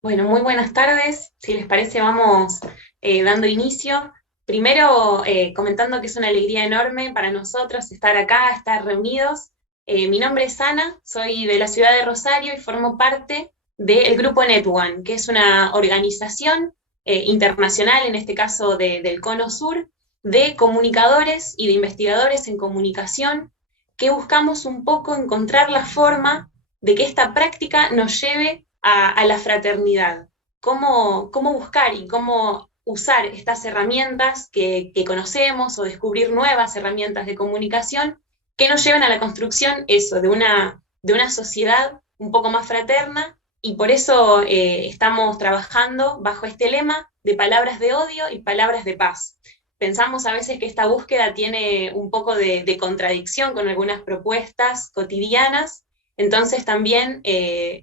Bueno, muy buenas tardes. Si les parece, vamos dando inicio. Primero, comentando que es una alegría enorme para nosotros estar acá, estar reunidos. Mi nombre es Ana, soy de la ciudad de Rosario y formo parte del grupo NetOne, que es una organización internacional, en este caso del Cono Sur, de comunicadores y de investigadores en comunicación, que buscamos un poco encontrar la forma de que esta práctica nos lleve a la fraternidad. Cómo buscar y cómo usar estas herramientas que conocemos o descubrir nuevas herramientas de comunicación que nos lleven a la construcción eso, de una sociedad un poco más fraterna y por eso estamos trabajando bajo este lema de palabras de odio y palabras de paz. Pensamos a veces que esta búsqueda tiene un poco de contradicción con algunas propuestas cotidianas, entonces también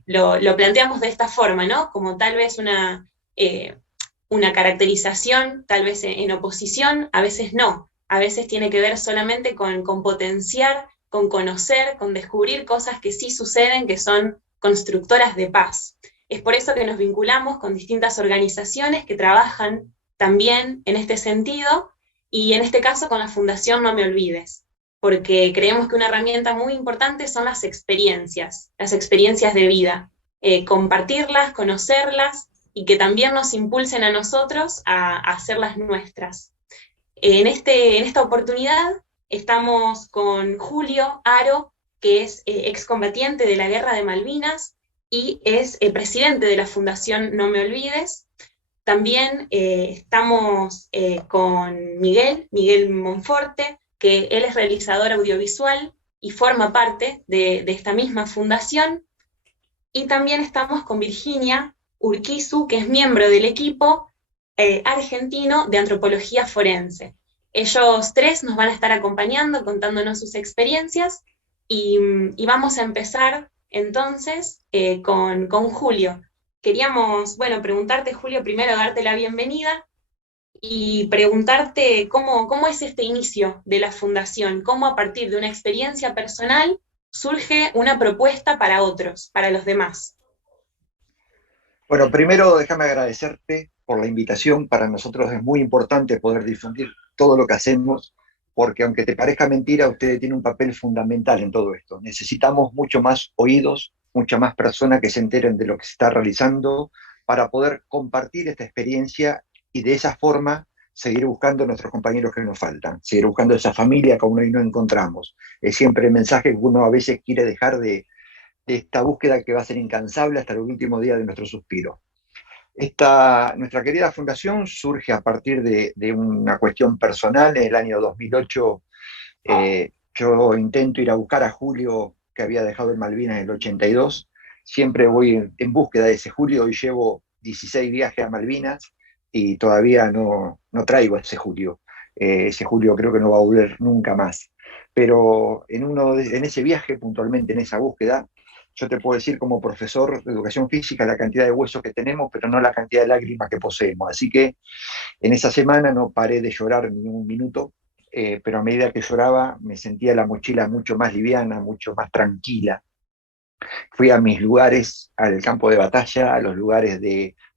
lo planteamos de esta forma, ¿no? Como tal vez una caracterización, tal vez en oposición, a veces no. A veces tiene que ver solamente con potenciar, con conocer, con descubrir cosas que sí suceden, que son constructoras de paz. Es por eso que nos vinculamos con distintas organizaciones que trabajan también en este sentido y en este caso con la Fundación No Me Olvides, porque creemos que una herramienta muy importante son las experiencias de vida, compartirlas, conocerlas y que también nos impulsen a nosotros a hacerlas nuestras. En esta oportunidad estamos con Julio Aro, que es excombatiente de la Guerra de Malvinas y es presidente de la Fundación No Me Olvides. También estamos con Miguel Monforte, que él es realizador audiovisual y forma parte de esta misma fundación. Y también estamos con Virginia Urquizu, que es miembro del equipo argentino de antropología forense. Ellos tres nos van a estar acompañando, contándonos sus experiencias y vamos a empezar entonces con Julio. Queríamos, bueno, preguntarte, Julio, primero darte la bienvenida y preguntarte cómo es este inicio de la fundación, cómo a partir de una experiencia personal surge una propuesta para otros, para los demás. Bueno, primero déjame agradecerte por la invitación. Para nosotros es muy importante poder difundir todo lo que hacemos, porque aunque te parezca mentira, usted tiene un papel fundamental en todo esto. Necesitamos mucho más oídos, muchas más personas que se enteren de lo que se está realizando para poder compartir esta experiencia y de esa forma seguir buscando a nuestros compañeros que nos faltan, seguir buscando esa familia que aún hoy no encontramos. Es siempre el mensaje que uno a veces quiere dejar de esta búsqueda que va a ser incansable hasta el último día de nuestro suspiro. Nuestra querida fundación surge a partir de una cuestión personal. En el año 2008 yo intento ir a buscar a Julio, que había dejado en Malvinas en el 82. Siempre voy en búsqueda de ese Julio y llevo 16 viajes a Malvinas y todavía no traigo a ese Julio. Ese Julio creo que no va a volver nunca más. Pero en ese viaje, puntualmente en esa búsqueda, yo te puedo decir como profesor de educación física la cantidad de huesos que tenemos, pero no la cantidad de lágrimas que poseemos. Así que en esa semana no paré de llorar ni un minuto, pero a medida que lloraba me sentía la mochila mucho más liviana, mucho más tranquila. Fui a mis lugares, al campo de batalla, a los lugares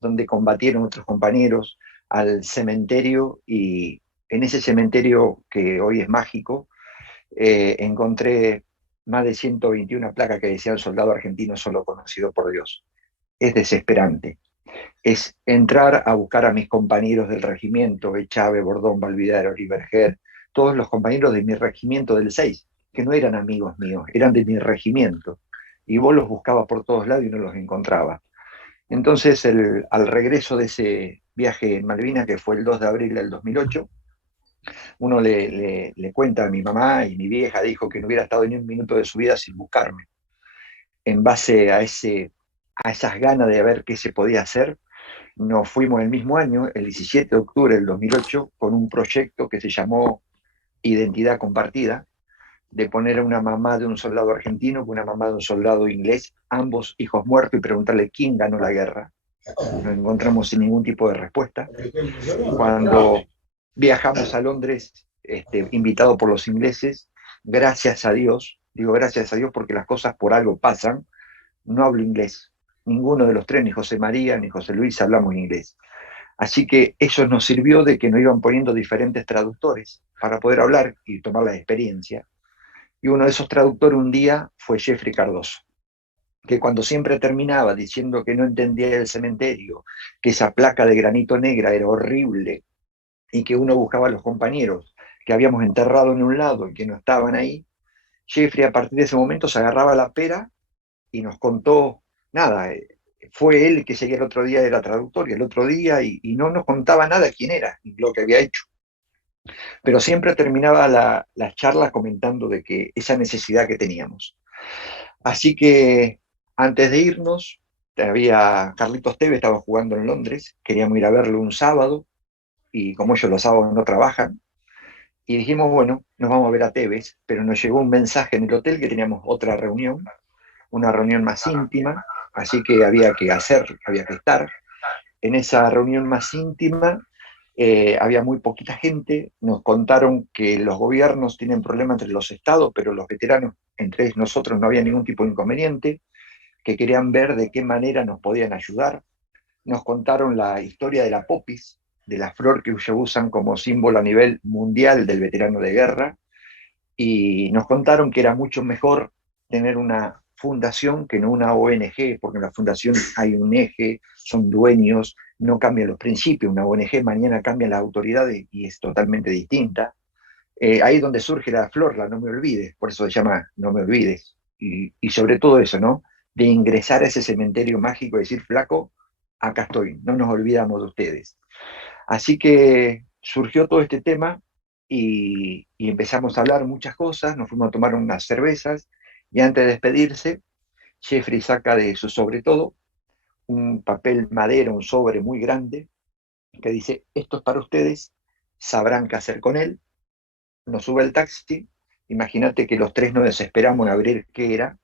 donde combatieron otros compañeros, al cementerio, y en ese cementerio que hoy es mágico, encontré más de 121 placas que decían soldado argentino solo conocido por Dios. Es desesperante. Es entrar a buscar a mis compañeros del regimiento, Echave, Bordón, Valvidar, Oliverger, todos los compañeros de mi regimiento del 6, que no eran amigos míos, eran de mi regimiento. Y vos los buscabas por todos lados y no los encontrabas. Entonces, al regreso de ese viaje en Malvinas, que fue el 2 de abril del 2008, uno le cuenta a mi mamá y mi vieja dijo que no hubiera estado ni un minuto de su vida sin buscarme. En base a esas ganas de ver qué se podía hacer, nos fuimos el mismo año, el 17 de octubre del 2008, con un proyecto que se llamó Identidad Compartida, de poner a una mamá de un soldado argentino con una mamá de un soldado inglés, ambos hijos muertos, y preguntarle quién ganó la guerra. No encontramos sin ningún tipo de respuesta. Cuando viajamos a Londres, invitado por los ingleses, gracias a Dios, digo gracias a Dios porque las cosas por algo pasan, no hablo inglés, ninguno de los tres, ni José María ni José Luis, hablamos inglés. Así que eso nos sirvió de que nos iban poniendo diferentes traductores para poder hablar y tomar la experiencia. Y uno de esos traductores un día fue Jeffrey Cardoso, que cuando siempre terminaba diciendo que no entendía el cementerio, que esa placa de granito negra era horrible y que uno buscaba a los compañeros que habíamos enterrado en un lado y que no estaban ahí, Jeffrey a partir de ese momento se agarraba la pera y nos contó, nada, fue él que seguía el otro día, era traductor, y el otro día, y no nos contaba nada quién era, ni lo que había hecho. Pero siempre terminaba la charla comentando de que esa necesidad que teníamos. Así que antes de irnos, Carlitos Tevez estaba jugando en Londres, queríamos ir a verlo un sábado, y como ellos los sábados no trabajan, y dijimos, bueno, nos vamos a ver a Tevez, pero nos llegó un mensaje en el hotel que teníamos otra reunión, una reunión más íntima, así que había que estar. En esa reunión más íntima había muy poquita gente, nos contaron que los gobiernos tienen problemas entre los estados, pero los veteranos, entre nosotros, no había ningún tipo de inconveniente, que querían ver de qué manera nos podían ayudar. Nos contaron la historia de la popis, de la flor que ellos usan como símbolo a nivel mundial del veterano de guerra, y nos contaron que era mucho mejor tener una fundación que no una ONG, porque en la fundación hay un eje, son dueños, no cambian los principios, una ONG mañana cambia las autoridades y es totalmente distinta. Ahí es donde surge la flor, la no me olvides, por eso se llama no me olvides, y sobre todo eso, ¿no? De ingresar a ese cementerio mágico y decir, flaco, acá estoy, no nos olvidamos de ustedes. Así que surgió todo este tema y empezamos a hablar muchas cosas, nos fuimos a tomar unas cervezas y antes de despedirse, Jeffrey saca de su sobre todo un papel madera, un sobre muy grande, que dice, esto es para ustedes, sabrán qué hacer con él. Nos sube el taxi, imagínate que los tres nos desesperamos en abrir qué era,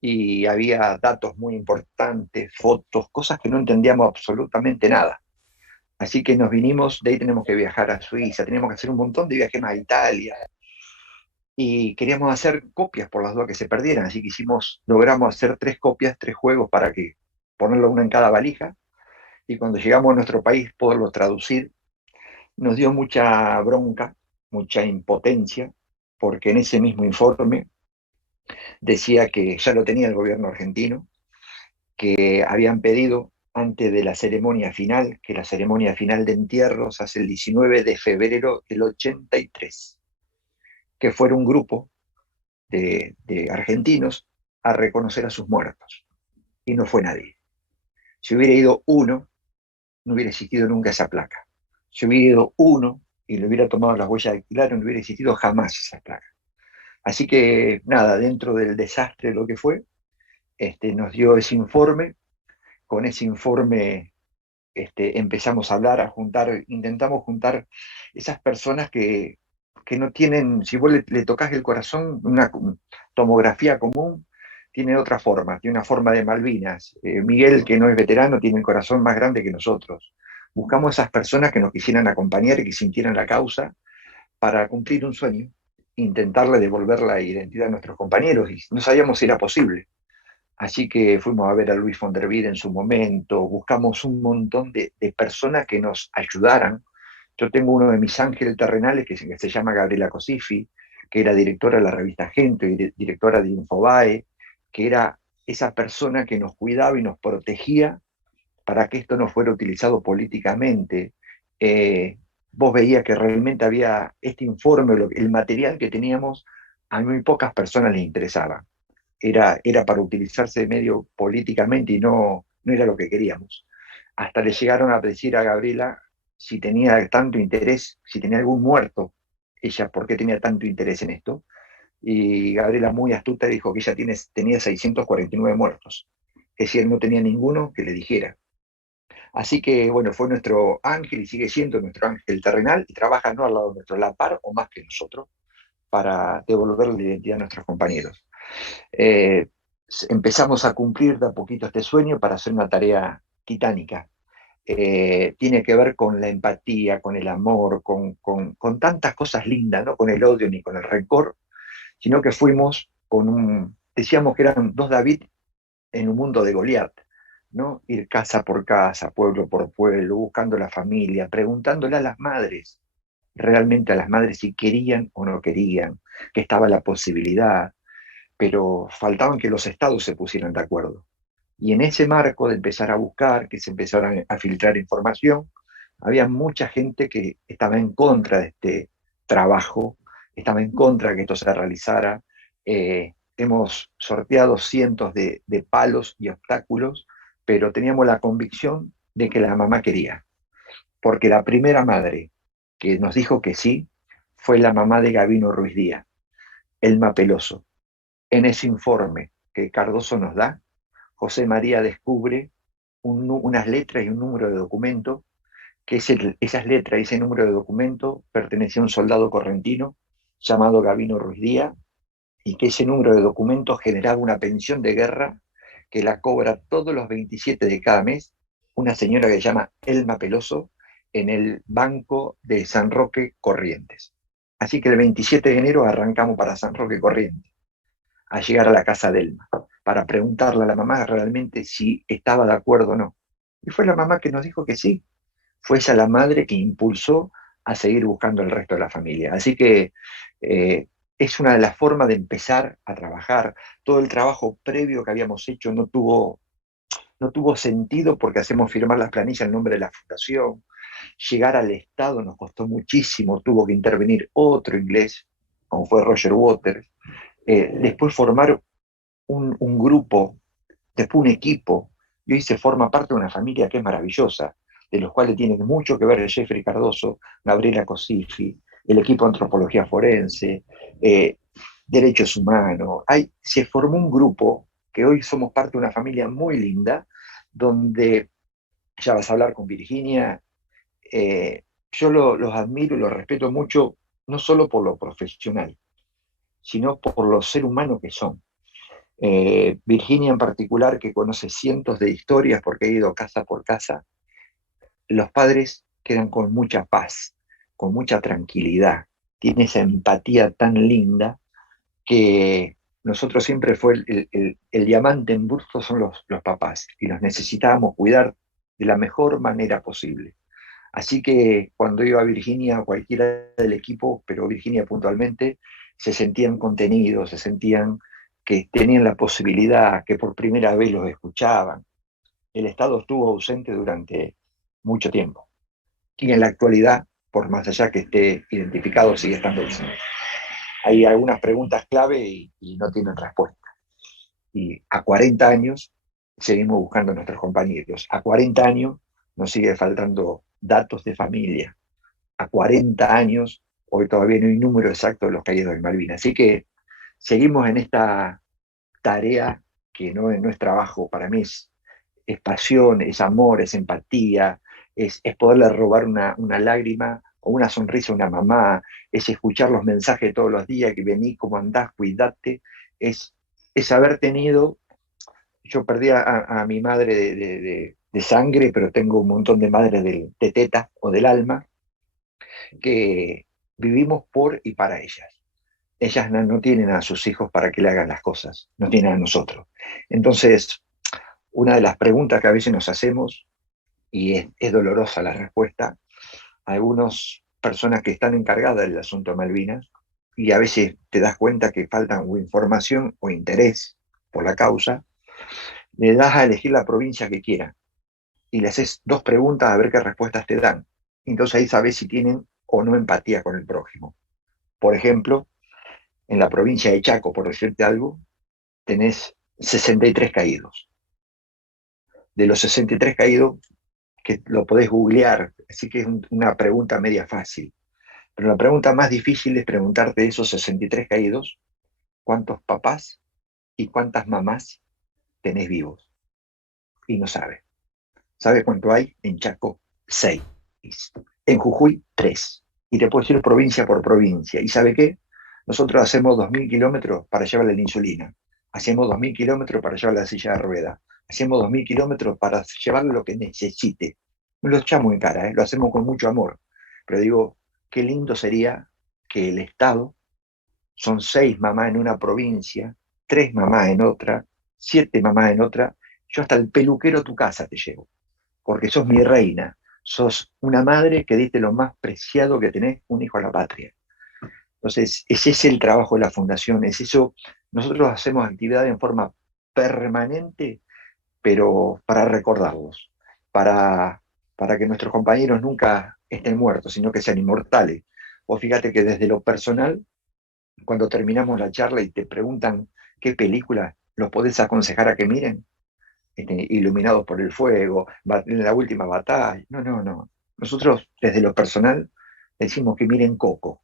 y había datos muy importantes, fotos, cosas que no entendíamos absolutamente nada. Así que nos vinimos, de ahí tenemos que viajar a Suiza, tenemos que hacer un montón de viajes más a Italia, y queríamos hacer copias por las dudas que se perdieran, así que logramos hacer 3 copias, 3 juegos para que ponerlo uno en cada valija, y cuando llegamos a nuestro país poderlo traducir. Nos dio mucha bronca, mucha impotencia, porque en ese mismo informe decía que ya lo tenía el gobierno argentino, que habían pedido antes de la ceremonia final, que la ceremonia final de entierro se hace el 19 de febrero del 83, que fuera un grupo de argentinos a reconocer a sus muertos. Y no fue nadie. Si hubiera ido uno, no hubiera existido nunca esa placa. Si hubiera ido uno y le hubiera tomado las huellas dactilares, no hubiera existido jamás esa placa. Así que nada, dentro del desastre lo que fue, nos dio ese informe. Con ese informe empezamos a hablar, a juntar, intentamos juntar esas personas que no tienen, si vos le tocas el corazón, una tomografía común, tiene otra forma, tiene una forma de Malvinas. Miguel, que no es veterano, tiene el corazón más grande que nosotros. Buscamos esas personas que nos quisieran acompañar y que sintieran la causa para cumplir un sueño, intentarle devolver la identidad a nuestros compañeros, y no sabíamos si era posible. Así que fuimos a ver a Luis von der Wied en su momento, buscamos un montón de personas que nos ayudaran. Yo tengo uno de mis ángeles terrenales que se llama Gabriela Cosifi, que era directora de la revista Gente y directora de Infobae, que era esa persona que nos cuidaba y nos protegía para que esto no fuera utilizado políticamente. Vos veías que realmente había este informe, el material que teníamos, a muy pocas personas les interesaba. Era para utilizarse de medio políticamente y no era lo que queríamos. Hasta le llegaron a decir a Gabriela si tenía tanto interés, si tenía algún muerto, ella, ¿por qué tenía tanto interés en esto? Y Gabriela, muy astuta, dijo que ella tenía 649 muertos, que si él no tenía ninguno, que le dijera. Así que, bueno, fue nuestro ángel y sigue siendo nuestro ángel terrenal, y trabaja no al lado nuestro, a la par o más que nosotros, para devolver la identidad a nuestros compañeros. Eh, Empezamos a cumplir de a poquito este sueño para hacer una tarea titánica. Tiene que ver con la empatía, con el amor, con tantas cosas lindas, no con el odio ni con el rencor, sino que fuimos decíamos que eran dos David en un mundo de Goliat. ¿no? Ir casa por casa, pueblo por pueblo, buscando la familia, preguntándole a las madres, realmente a las madres si querían o no querían, que estaba la posibilidad, pero faltaban que los estados se pusieran de acuerdo. Y en ese marco de empezar a buscar, que se empezaran a filtrar información, había mucha gente que estaba en contra de este trabajo, estaba en contra de que esto se realizara. Hemos sorteado cientos de palos y obstáculos, pero teníamos la convicción de que la mamá quería, porque la primera madre que nos dijo que sí fue la mamá de Gabino Ruiz Díaz, Elma Peloso. En ese informe que Cardoso nos da, José María descubre unas letras y un número de documento, que esas letras y ese número de documento pertenecía a un soldado correntino llamado Gabino Ruiz Díaz, y que ese número de documentos generaba una pensión de guerra que la cobra todos los 27 de cada mes una señora que se llama Elma Peloso en el Banco de San Roque Corrientes. Así que el 27 de enero arrancamos para San Roque Corrientes, a llegar a la casa de Elma, para preguntarle a la mamá realmente si estaba de acuerdo o no. Y fue la mamá que nos dijo que sí. Fue ella la madre que impulsó a seguir buscando el resto de la familia. Así que es una de las formas de empezar a trabajar. Todo el trabajo previo que habíamos hecho no tuvo sentido porque hacemos firmar las planillas en nombre de la fundación. Llegar al Estado nos costó muchísimo, tuvo que intervenir otro inglés, como fue Roger Waters. Después formar un grupo, después un equipo, y hoy se forma parte de una familia que es maravillosa, de los cuales tienen mucho que ver Jeffrey Cardoso, Gabriela Cosifi, el equipo de antropología forense, eh, derechos humanos. Se formó un grupo que hoy somos parte de una familia muy linda, donde ya vas a hablar con Virginia. Yo los admiro y los respeto mucho, no solo por lo profesional, sino por los seres humanos que son. Virginia en particular, que conoce cientos de historias porque he ido casa por casa, los padres quedan con mucha paz, con mucha tranquilidad. Tiene esa empatía tan linda que nosotros siempre fue el diamante en bruto son los papás y los necesitábamos cuidar de la mejor manera posible. Así que cuando iba a Virginia, cualquiera del equipo, pero Virginia puntualmente, se sentían contenidos, se sentían que tenían la posibilidad, que por primera vez los escuchaban. El Estado estuvo ausente durante mucho tiempo. Y en la actualidad, por más allá que esté identificado, sigue estando ausente. Hay algunas preguntas clave y no tienen respuesta. Y a 40 años seguimos buscando a nuestros compañeros. A 40 años nos sigue faltando datos de familia. A 40 años, hoy todavía no hay número exacto de los caídos en Malvinas. Así que seguimos en esta tarea que no es trabajo, para mí es pasión, es amor, es empatía, es poderle robar una lágrima o una sonrisa a una mamá, es escuchar los mensajes todos los días, que vení, cómo andás, cuidate, es haber tenido, yo perdí a mi madre de sangre, pero tengo un montón de madres de teta o del alma, que vivimos por y para ellas. Ellas no tienen a sus hijos para que le hagan las cosas, nos tienen a nosotros. Entonces, una de las preguntas que a veces nos hacemos, y es dolorosa la respuesta, algunas personas que están encargadas del asunto de Malvinas, y a veces te das cuenta que faltan o información o interés por la causa, le das a elegir la provincia que quieran y le haces dos preguntas a ver qué respuestas te dan. Entonces ahí sabes si tienen o no empatía con el prójimo. Por ejemplo, en la provincia de Chaco, por decirte algo, tenés 63 caídos. De los 63 caídos, que lo podés googlear, así que es una pregunta media fácil. Pero la pregunta más difícil es preguntarte de esos 63 caídos, ¿cuántos papás y cuántas mamás tenés vivos? Y no sabes. ¿Sabes cuánto hay? En Chaco, 6. En Jujuy, 3. Y te puedo decir provincia por provincia. ¿Y sabe qué? Nosotros hacemos 2.000 kilómetros para llevarle la insulina. Hacemos 2.000 kilómetros para llevarle la silla de rueda. Hacemos 2.000 kilómetros para llevarle lo que necesite. No lo echamos en cara, lo hacemos con mucho amor. Pero digo, qué lindo sería que el Estado, son 6 mamás en una provincia, 3 mamás en otra, 7 mamás en otra, yo hasta el peluquero a tu casa te llevo, porque sos mi reina, sos una madre que diste lo más preciado que tenés, un hijo a la patria. Entonces, ese es el trabajo de la fundación, es eso. Nosotros hacemos actividad en forma permanente, pero para recordarlos, para, para que nuestros compañeros nunca estén muertos, sino que sean inmortales. O fíjate que desde lo personal, cuando terminamos la charla y te preguntan qué película los podés aconsejar a que miren, Iluminados por el fuego, en la última batalla. No, no, no. Nosotros, desde lo personal, decimos que miren Coco.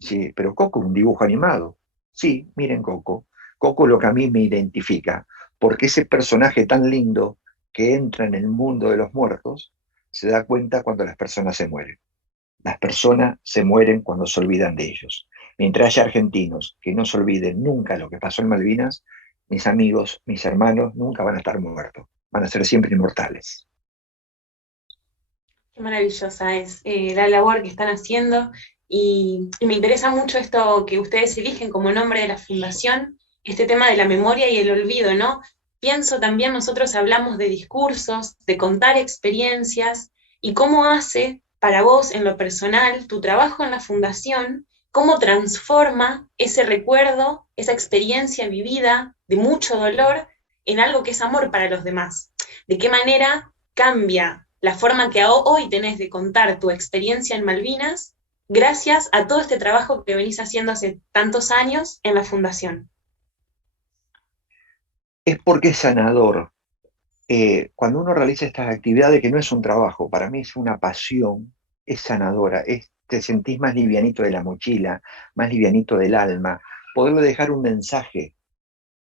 Sí, pero Coco es un dibujo animado. Sí, miren Coco. Coco es lo que a mí me identifica, porque ese personaje tan lindo que entra en el mundo de los muertos se da cuenta cuando las personas se mueren. Las personas se mueren cuando se olvidan de ellos. Mientras haya argentinos que no se olviden nunca lo que pasó en Malvinas, mis amigos, mis hermanos, nunca van a estar muertos. Van a ser siempre inmortales. Qué maravillosa es la labor que están haciendo y me interesa mucho esto que ustedes eligen como nombre de la fundación, este tema de la memoria y el olvido, ¿no? Pienso también, nosotros hablamos de discursos, de contar experiencias y cómo hace para vos en lo personal tu trabajo en la fundación, cómo transforma ese recuerdo, esa experiencia vivida de mucho dolor en algo que es amor para los demás. De qué manera cambia la forma que hoy tenés de contar tu experiencia en Malvinas gracias a todo este trabajo que venís haciendo hace tantos años en la fundación. Es porque es sanador. Cuando uno realiza estas actividades, que no es un trabajo, para mí es una pasión, es sanadora, te sentís más livianito de la mochila, más livianito del alma, poderle dejar un mensaje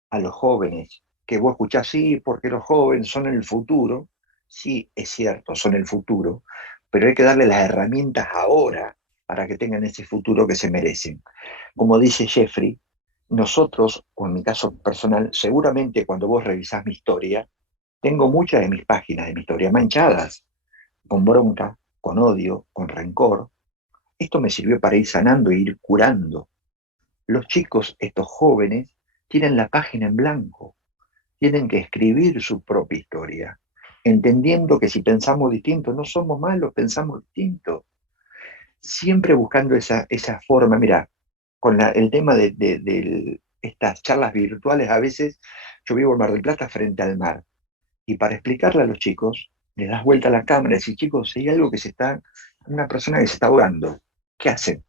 a los jóvenes, que vos escuchás, sí, porque los jóvenes son el futuro, sí, es cierto, son el futuro, pero hay que darle las herramientas ahora para que tengan ese futuro que se merecen. Como dice Jeffrey, nosotros, o en mi caso personal, seguramente cuando vos revisás mi historia, tengo muchas de mis páginas de mi historia manchadas, con bronca, con odio, con rencor. Esto me sirvió para ir sanando e ir curando. Los chicos, estos jóvenes, tienen la página en blanco, tienen que escribir su propia historia, entendiendo que si pensamos distinto, no somos malos, pensamos distinto. Siempre buscando esa forma. Mira, con el tema de estas charlas virtuales, a veces yo vivo en Mar del Plata frente al mar. Y para explicarle a los chicos, le das vuelta a la cámara y decís, chicos, si hay algo una persona que se está ahogando, ¿qué hacen?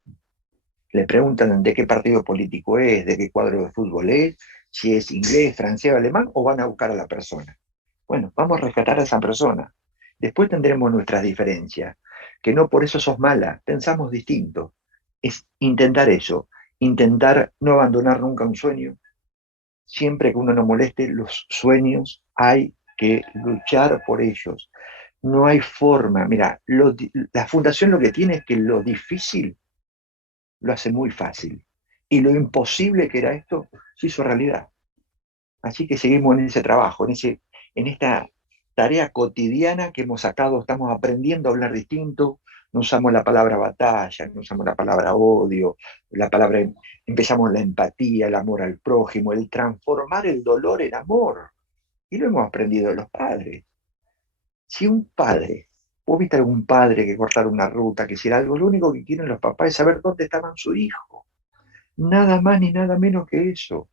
Le preguntan de qué partido político es, de qué cuadro de fútbol es, si es inglés, francés o alemán, o van a buscar a la persona. Bueno, vamos a rescatar a esa persona. Después tendremos nuestras diferencias, que no por eso sos mala, pensamos distinto. Es intentar eso, intentar no abandonar nunca un sueño. Siempre que uno no moleste los sueños, hay que luchar por ellos. No hay forma. Mira, la fundación lo que tiene es que lo difícil lo hace muy fácil. Y lo imposible que era esto, se hizo realidad. Así que seguimos en ese trabajo, en esta tarea cotidiana que hemos sacado, estamos aprendiendo a hablar distinto, no usamos la palabra batalla, no usamos la palabra odio, empezamos la empatía, el amor al prójimo, el transformar el dolor en amor. Y lo hemos aprendido de los padres. Si un padre, vos viste algún padre que cortara una ruta, que hiciera algo, lo único que quieren los papás es saber dónde estaban su hijo. Nada más ni nada menos que eso.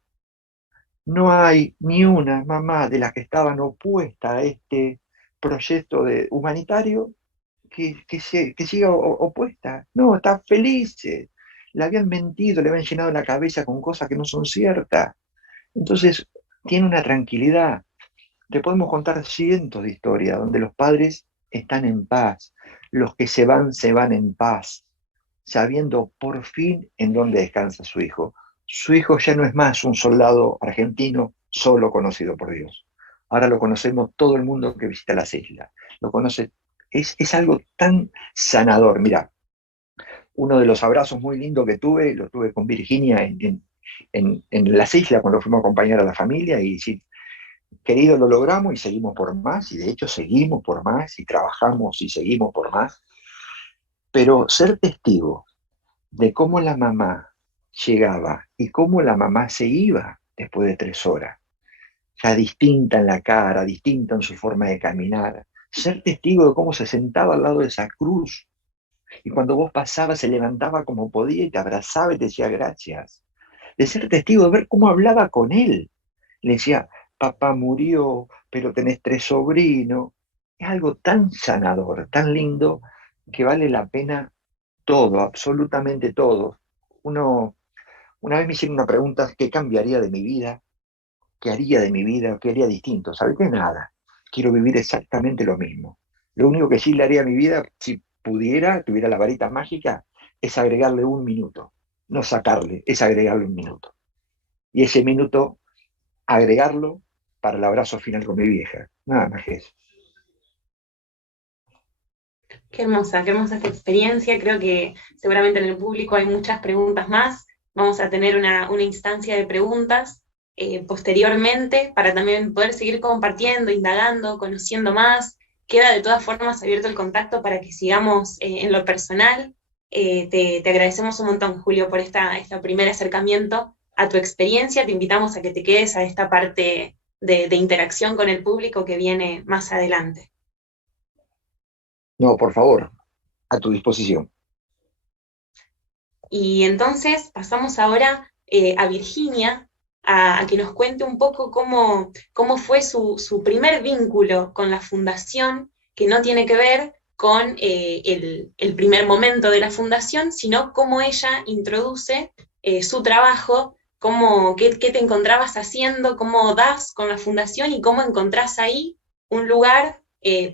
No hay ni una mamá de las que estaban opuesta a este proyecto humanitario que siga opuesta. No, están felices. Le habían mentido, le habían llenado la cabeza con cosas que no son ciertas. Entonces, tiene una tranquilidad. Te podemos contar cientos de historias donde los padres están en paz. Los que se van en paz, sabiendo por fin en dónde descansa su hijo. Su hijo ya no es más un soldado argentino solo conocido por Dios. Ahora lo conocemos todo el mundo que visita las islas. Lo conoce. Es algo tan sanador. Mira, uno de los abrazos muy lindos que tuve, lo tuve con Virginia en las islas cuando fuimos a acompañar a la familia y sí, querido, lo logramos y seguimos por más, y de hecho seguimos por más, y trabajamos y seguimos por más, pero ser testigo de cómo la mamá llegaba y cómo la mamá se iba después de 3 horas. ya distinta en la cara, distinta en su forma de caminar, ser testigo de cómo se sentaba al lado de esa cruz, y cuando vos pasabas se levantaba como podía y te abrazaba y te decía gracias, de ser testigo, de ver cómo hablaba con él. Le decía, papá murió, pero tenés tres sobrinos. Es algo tan sanador, tan lindo, que vale la pena todo, absolutamente todo. Uno, una vez me hicieron una pregunta, ¿qué cambiaría de mi vida? ¿Qué haría de mi vida? ¿Qué haría distinto? ¿Sabes qué? Nada. Quiero vivir exactamente lo mismo. Lo único que sí le haría a mi vida, si pudiera, tuviera la varita mágica, es agregarle un minuto. No sacarle, es agregarle un minuto. Y ese minuto, agregarlo para el abrazo final con mi vieja. Nada más que eso. Qué hermosa esta experiencia. Creo que seguramente en el público hay muchas preguntas más. Vamos a tener una instancia de preguntas posteriormente para también poder seguir compartiendo, indagando, conociendo más. Queda de todas formas abierto el contacto para que sigamos en lo personal. Te agradecemos un montón, Julio, por este primer acercamiento a tu experiencia. Te invitamos a que te quedes a esta parte de interacción con el público que viene más adelante. No, por favor, a tu disposición. Y entonces pasamos ahora a Virginia, a que nos cuente un poco cómo fue su primer vínculo con la fundación, que no tiene que ver con el primer momento de la fundación, sino cómo ella introduce su trabajo, qué te encontrabas haciendo, cómo das con la fundación y cómo encontrás ahí un lugar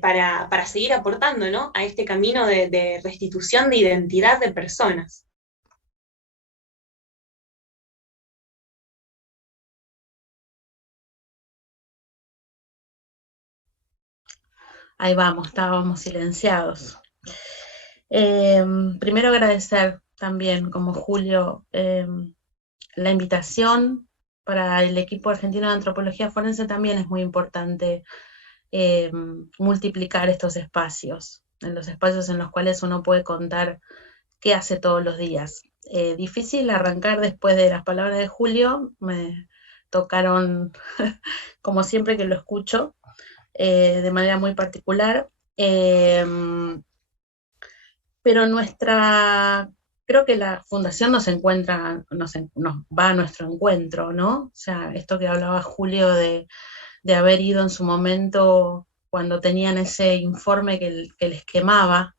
para seguir aportando, ¿no?, a este camino de restitución de identidad de personas. Ahí vamos, estábamos silenciados. Primero agradecer también, como Julio, la invitación para el equipo argentino de antropología forense. También es muy importante multiplicar estos espacios, en los espacios en los cuales uno puede contar qué hace todos los días. Difícil arrancar después de las palabras de Julio, me tocaron, como siempre que lo escucho, de manera muy particular, pero creo que la fundación nos encuentra, nos va a nuestro encuentro, ¿no? O sea, esto que hablaba Julio de haber ido en su momento cuando tenían ese informe que les quemaba,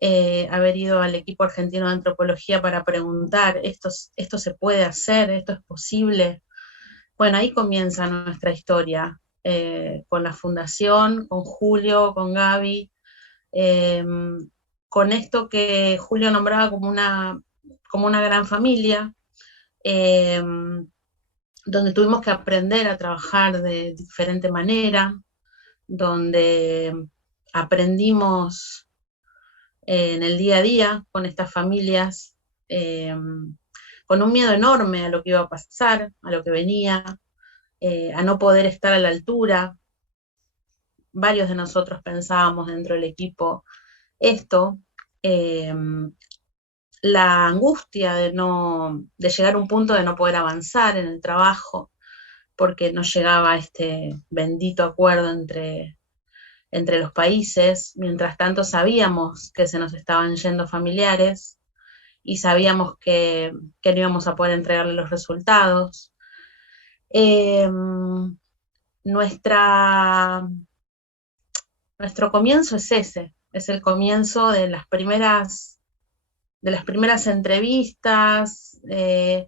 haber ido al equipo argentino de antropología para preguntar, ¿esto se puede hacer? ¿Esto es posible? Bueno, ahí comienza nuestra historia, con la fundación, con Julio, con Gaby, eh, con esto que Julio nombraba como una gran familia, eh, donde tuvimos que aprender a trabajar de diferente manera, donde aprendimos en el día a día con estas familias, con un miedo enorme a lo que iba a pasar, a lo que venía, a no poder estar a la altura. Varios de nosotros pensábamos dentro del equipo esto, la angustia de llegar a un punto de no poder avanzar en el trabajo, porque no llegaba este bendito acuerdo entre los países. Mientras tanto sabíamos que se nos estaban yendo familiares y sabíamos que no íbamos a poder entregarle los resultados. Nuestro comienzo es ese, es el comienzo de las primeras entrevistas, de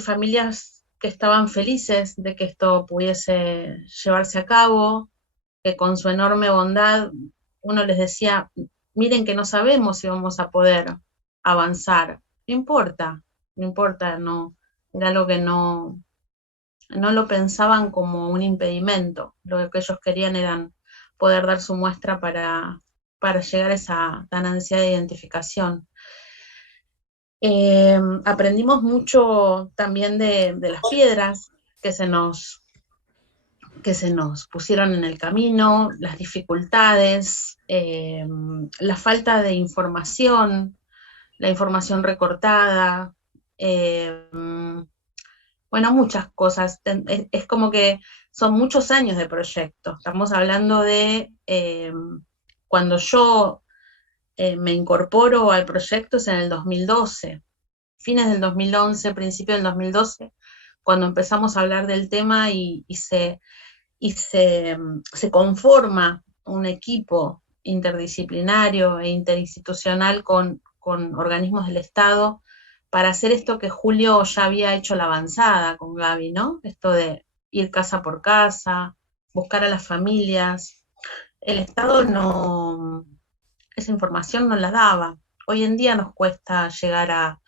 familias que estaban felices de que esto pudiese llevarse a cabo, que con su enorme bondad uno les decía, miren que no sabemos si vamos a poder avanzar. No importa, no importa, no, era algo que no lo pensaban como un impedimento. Lo que ellos querían era poder dar su muestra para llegar a esa tan ansiada identificación. Aprendimos mucho también de las piedras que se nos pusieron en el camino, las dificultades, la falta de información, la información recortada, Bueno, muchas cosas. Es como que son muchos años de proyecto. Estamos hablando de cuando yo me incorporo al proyecto es en el 2012, fines del 2011, principio del 2012, cuando empezamos a hablar del tema se conforma un equipo interdisciplinario e interinstitucional con organismos del Estado para hacer esto que Julio ya había hecho la avanzada con Gaby, ¿no? Esto de ir casa por casa, buscar a las familias. El Estado no, esa información no la daba. Hoy en día nos cuesta llegar a,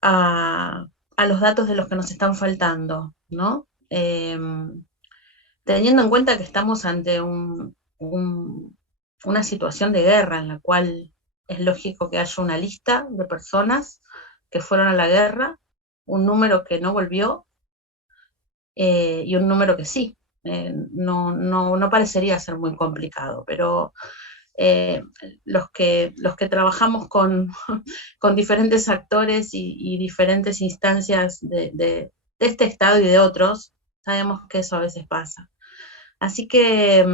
a los datos de los que nos están faltando, ¿no? Teniendo en cuenta que estamos ante una situación de guerra en la cual es lógico que haya una lista de personas que fueron a la guerra, un número que no volvió y un número que sí. No parecería ser muy complicado, pero eh, los que trabajamos con diferentes actores y diferentes instancias de este Estado y de otros, sabemos que eso a veces pasa. Así que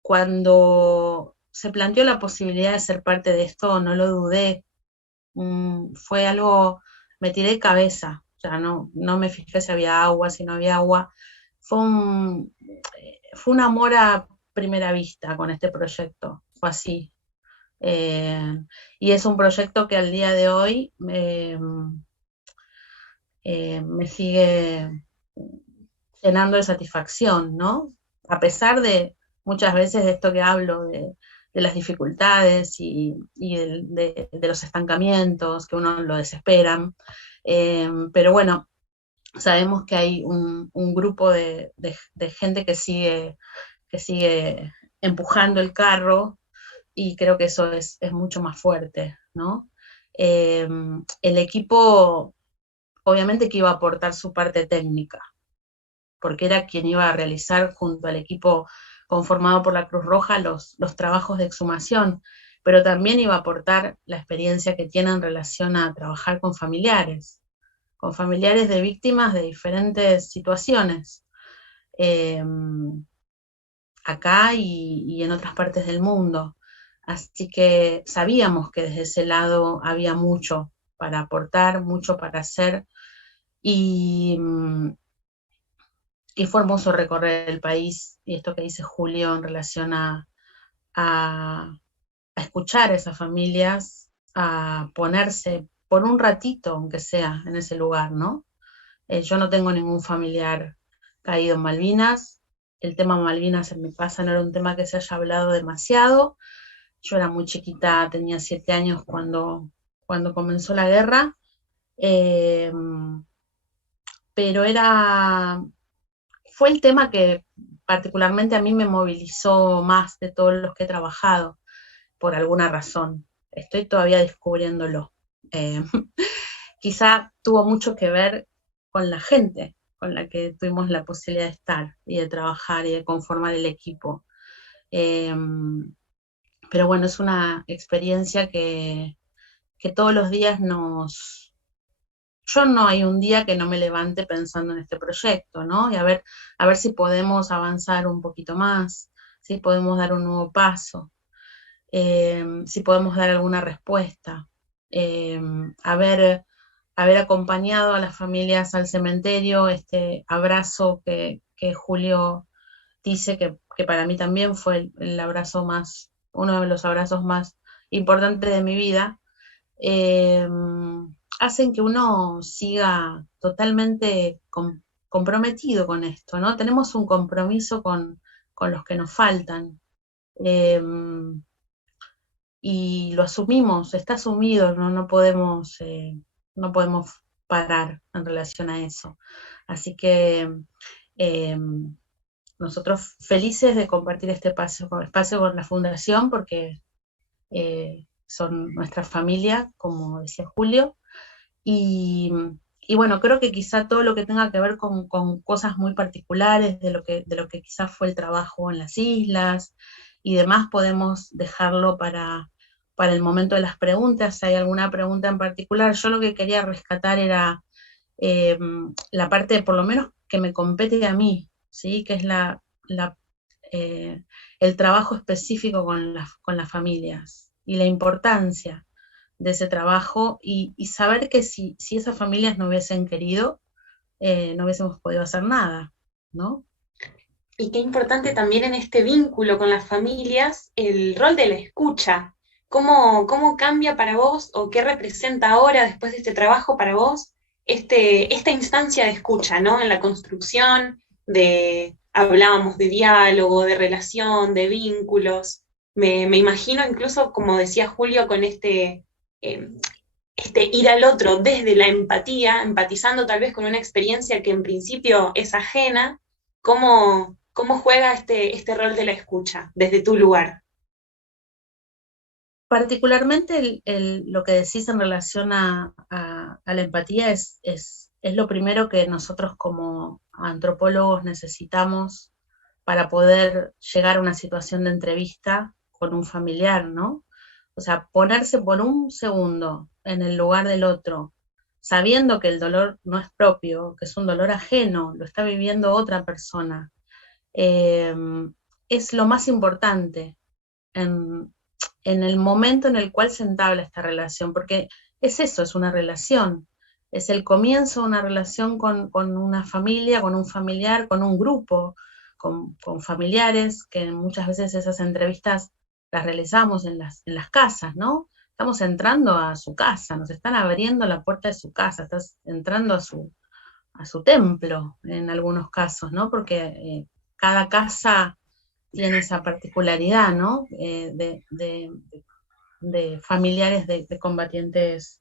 cuando se planteó la posibilidad de ser parte de esto, no lo dudé. Fue algo, me tiré de cabeza, o sea, no me fijé si había agua, si no había agua. Fue un amor a primera vista con este proyecto, fue así. Y es un proyecto que al día de hoy me sigue llenando de satisfacción, ¿no? A pesar de muchas veces de esto que hablo, de las dificultades de los estancamientos, que uno lo desesperan. Pero bueno, sabemos que hay un grupo de gente que sigue empujando el carro y creo que eso es mucho más fuerte, ¿no? El equipo obviamente que iba a aportar su parte técnica, porque era quien iba a realizar junto al equipo conformado por la Cruz Roja los trabajos de exhumación, pero también iba a aportar la experiencia que tiene en relación a trabajar con familiares de víctimas de diferentes situaciones, eh, acá y en otras partes del mundo. Así que sabíamos que desde ese lado había mucho para aportar, mucho para hacer, y, y fue hermoso recorrer el país, y esto que dice Julio en relación a, a escuchar a esas familias, a ponerse por un ratito, aunque sea, en ese lugar, ¿no? Yo no tengo ningún familiar caído en Malvinas. El tema Malvinas en mi casa no era un tema que se haya hablado demasiado. Yo era muy chiquita, tenía 7 años cuando comenzó la guerra, eh, pero fue el tema que particularmente a mí me movilizó más de todos los que he trabajado, por alguna razón. Estoy todavía descubriéndolo. Eh, Quizá tuvo mucho que ver con la gente con la que tuvimos la posibilidad de estar y de trabajar y de conformar el equipo. Eh, pero bueno, es una experiencia que todos los días yo no hay un día que no me levante pensando en este proyecto, ¿no? Y a ver si podemos avanzar un poquito más, si podemos dar un nuevo paso, si podemos dar alguna respuesta, eh, haber, haber acompañado a las familias al cementerio, este abrazo que Julio dice que para mí también fue el abrazo más, uno de los abrazos más importantes de mi vida, eh, hacen que uno siga totalmente comprometido con esto, ¿no? Tenemos un compromiso con los que nos faltan. Eh, y lo asumimos, está asumido, no podemos parar en relación a eso. Así que eh, nosotros felices de compartir este espacio con la Fundación porque son nuestra familia, como decía Julio, y, y bueno, creo que quizá todo lo que tenga que ver con cosas muy particulares de lo que quizás fue el trabajo en las islas y demás, podemos dejarlo para el momento de las preguntas. Si hay alguna pregunta en particular, yo lo que quería rescatar era la parte, por lo menos, que me compete a mí, ¿sí? Que es eh, el trabajo específico con las familias y la importancia de ese trabajo y saber que si esas familias no hubiesen querido, no hubiésemos podido hacer nada, ¿no? Y qué importante también en este vínculo con las familias el rol de la escucha. ¿Cómo cambia para vos o qué representa ahora, después de este trabajo para vos, esta instancia de escucha, ¿no? En la construcción hablábamos de diálogo, de relación, de vínculos. Me imagino incluso, como decía Julio, con eh, este ir al otro desde la empatía, empatizando tal vez con una experiencia que en principio es ajena, ¿cómo juega este rol de la escucha desde tu lugar? Particularmente lo que decís en relación a la empatía es lo primero que nosotros como antropólogos necesitamos para poder llegar a una situación de entrevista con un familiar, ¿no? O sea, ponerse por un segundo en el lugar del otro, sabiendo que el dolor no es propio, que es un dolor ajeno, lo está viviendo otra persona, eh, es lo más importante en, en el momento en el cual se entabla esta relación, porque es eso, es una relación, es el comienzo de una relación con una familia, con un familiar, con un grupo, con familiares, que muchas veces esas entrevistas las realizamos en las casas, ¿no? Estamos entrando a su casa, nos están abriendo la puerta de su casa, estás entrando a su templo en algunos casos, ¿no? Porque cada casa tiene esa particularidad, ¿no? De familiares de combatientes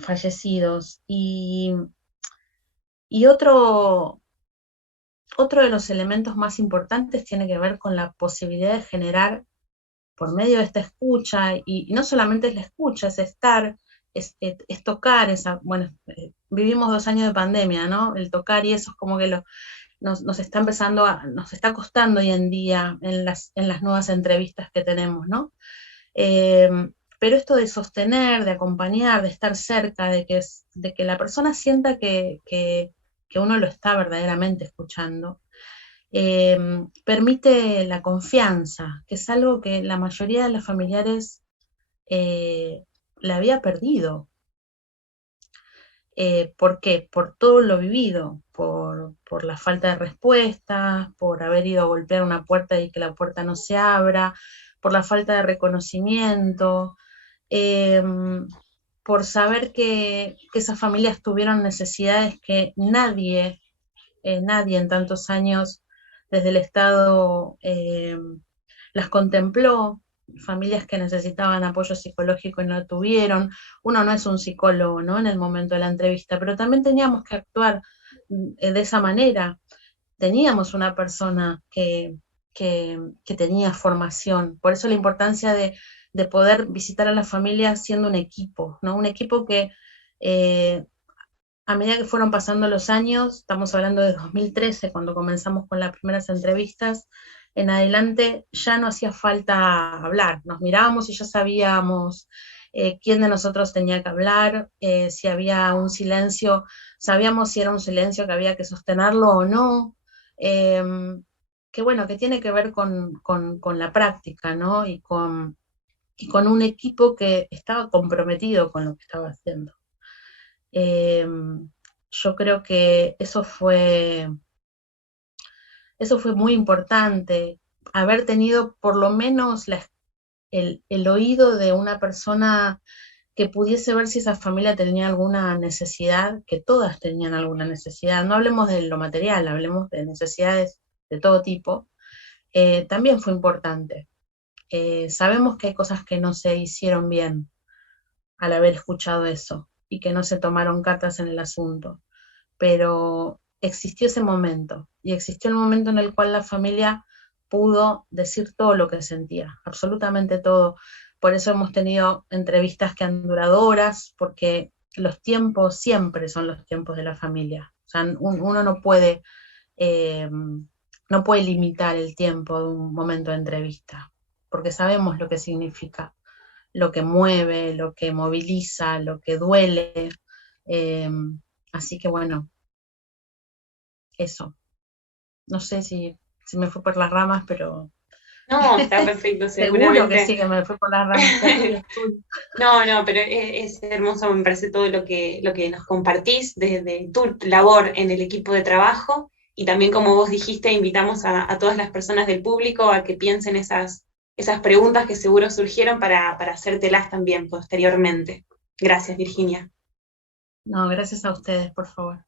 fallecidos. Y otro de los elementos más importantes tiene que ver con la posibilidad de generar por medio de esta escucha, y no solamente es la escucha, es estar, es tocar, bueno, vivimos 2 años de pandemia, ¿no? El tocar y eso es como que nos está nos está costando hoy en día en las nuevas entrevistas que tenemos, ¿no? Eh, pero esto de sostener, de acompañar, de estar cerca, de que la persona sienta que uno lo está verdaderamente escuchando, permite la confianza, que es algo que la mayoría de los familiares la había perdido. ¿Por qué? Por todo lo vivido, por la falta de respuestas, por haber ido a golpear una puerta y que la puerta no se abra, por la falta de reconocimiento, eh, por saber que esas familias tuvieron necesidades que nadie en tantos años desde el Estado las contempló, familias que necesitaban apoyo psicológico y no lo tuvieron. Uno no es un psicólogo, ¿no? En el momento de la entrevista, pero también teníamos que actuar de esa manera. Teníamos una persona que tenía formación, por eso la importancia de poder visitar a la familia siendo un equipo, ¿no? Un equipo que a medida que fueron pasando los años, estamos hablando de 2013, cuando comenzamos con las primeras entrevistas, en adelante ya no hacía falta hablar, nos mirábamos y ya sabíamos quién de nosotros tenía que hablar, si había un silencio, sabíamos si era un silencio que había que sostenerlo o no, eh, que bueno, que tiene que ver con la práctica, ¿no? Y con un equipo que estaba comprometido con lo que estaba haciendo. Eh, yo creo que eso fue muy importante, haber tenido por lo menos el oído de una persona que pudiese ver si esa familia tenía alguna necesidad, que todas tenían alguna necesidad. No hablemos de lo material, hablemos de necesidades de todo tipo. También fue importante. Sabemos que hay cosas que no se hicieron bien al haber escuchado eso y que no se tomaron cartas en el asunto, pero existió ese momento y existió el momento en el cual la familia pudo decir todo lo que sentía, absolutamente todo. Por eso hemos tenido entrevistas que han durado horas, porque los tiempos siempre son los tiempos de la familia. O sea, uno eh, no puede limitar el tiempo de un momento de entrevista, porque sabemos lo que significa, lo que mueve, lo que moviliza, lo que duele. Eh, Así que bueno, eso. No sé si me fue por las ramas, pero No, está perfecto, seguro que seguramente. sí que me fue por las ramas. Casi estoy. No, no, pero es hermoso, me parece todo lo que nos compartís desde tu labor en el equipo de trabajo y también como vos dijiste, invitamos a todas las personas del público a que piensen esas preguntas que seguro surgieron para hacértelas también posteriormente. Gracias, Virginia. No, gracias a ustedes, por favor.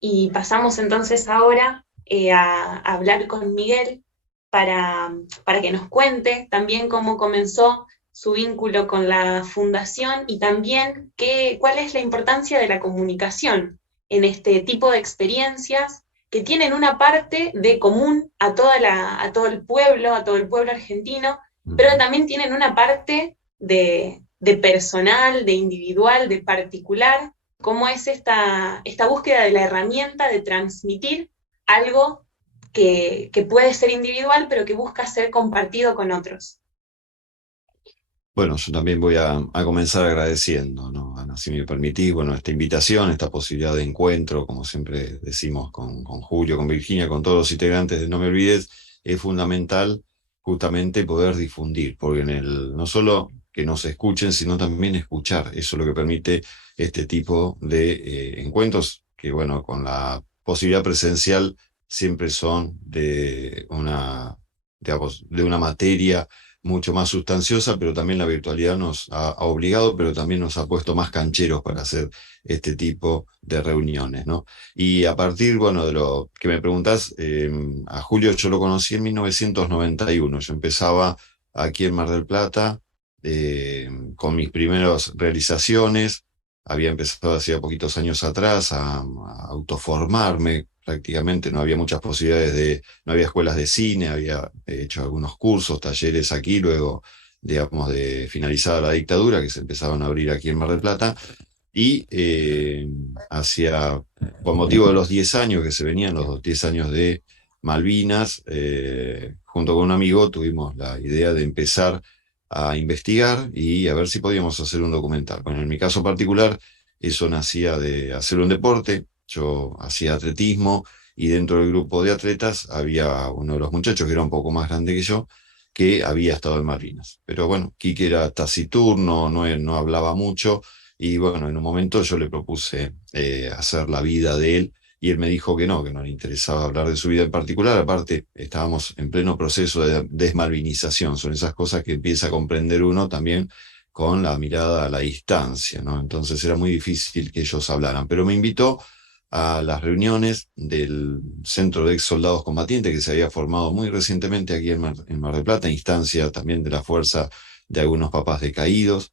Y pasamos entonces ahora a hablar con Miguel para que nos cuente también cómo comenzó su vínculo con la fundación y también cuál es la importancia de la comunicación en este tipo de experiencias que tienen una parte de común a todo el pueblo argentino, pero también tienen una parte de personal, de individual, de particular, cómo es esta búsqueda de la herramienta de transmitir algo que puede ser individual, pero que busca ser compartido con otros. Bueno, yo también voy a comenzar agradeciendo, ¿no? Ana, si me permitís, bueno, esta invitación, esta posibilidad de encuentro, como siempre decimos con Julio, con Virginia, con todos los integrantes de No Me Olvides, es fundamental justamente poder difundir, porque no solo que nos escuchen, sino también escuchar. Eso es lo que permite este tipo de encuentros, que bueno, con la posibilidad presencial siempre son digamos, de una materia mucho más sustanciosa, pero también la virtualidad nos ha obligado, pero también nos ha puesto más cancheros para hacer este tipo de reuniones, ¿no? Y a partir, bueno, de lo que me preguntás, a Julio yo lo conocí en 1991. Yo empezaba aquí en Mar del Plata con mis primeras realizaciones. Había empezado hacía poquitos años atrás a autoformarme prácticamente, no había muchas posibilidades no había escuelas de cine, había hecho algunos cursos, talleres aquí, luego, digamos, de finalizada la dictadura, que se empezaban a abrir aquí en Mar del Plata, y con motivo de los 10 años que se venían, los 10 años de Malvinas, junto con un amigo tuvimos la idea de empezar a investigar y a ver si podíamos hacer un documental. Bueno, en mi caso particular, eso nacía de hacer un deporte. Yo hacía atletismo y dentro del grupo de atletas había uno de los muchachos que era un poco más grande que yo, que había estado en Malvinas. Pero bueno, Quique era taciturno, no hablaba mucho y bueno, en un momento yo le propuse hacer la vida de él y él me dijo que no le interesaba hablar de su vida en particular. Aparte, estábamos en pleno proceso de desmalvinización. Son esas cosas que empieza a comprender uno también con la mirada a la distancia, ¿no? Entonces era muy difícil que ellos hablaran. Pero me invitó a las reuniones del Centro de Ex Soldados Combatientes que se había formado muy recientemente aquí en Mar del Plata, instancia también de la fuerza de algunos papás decaídos.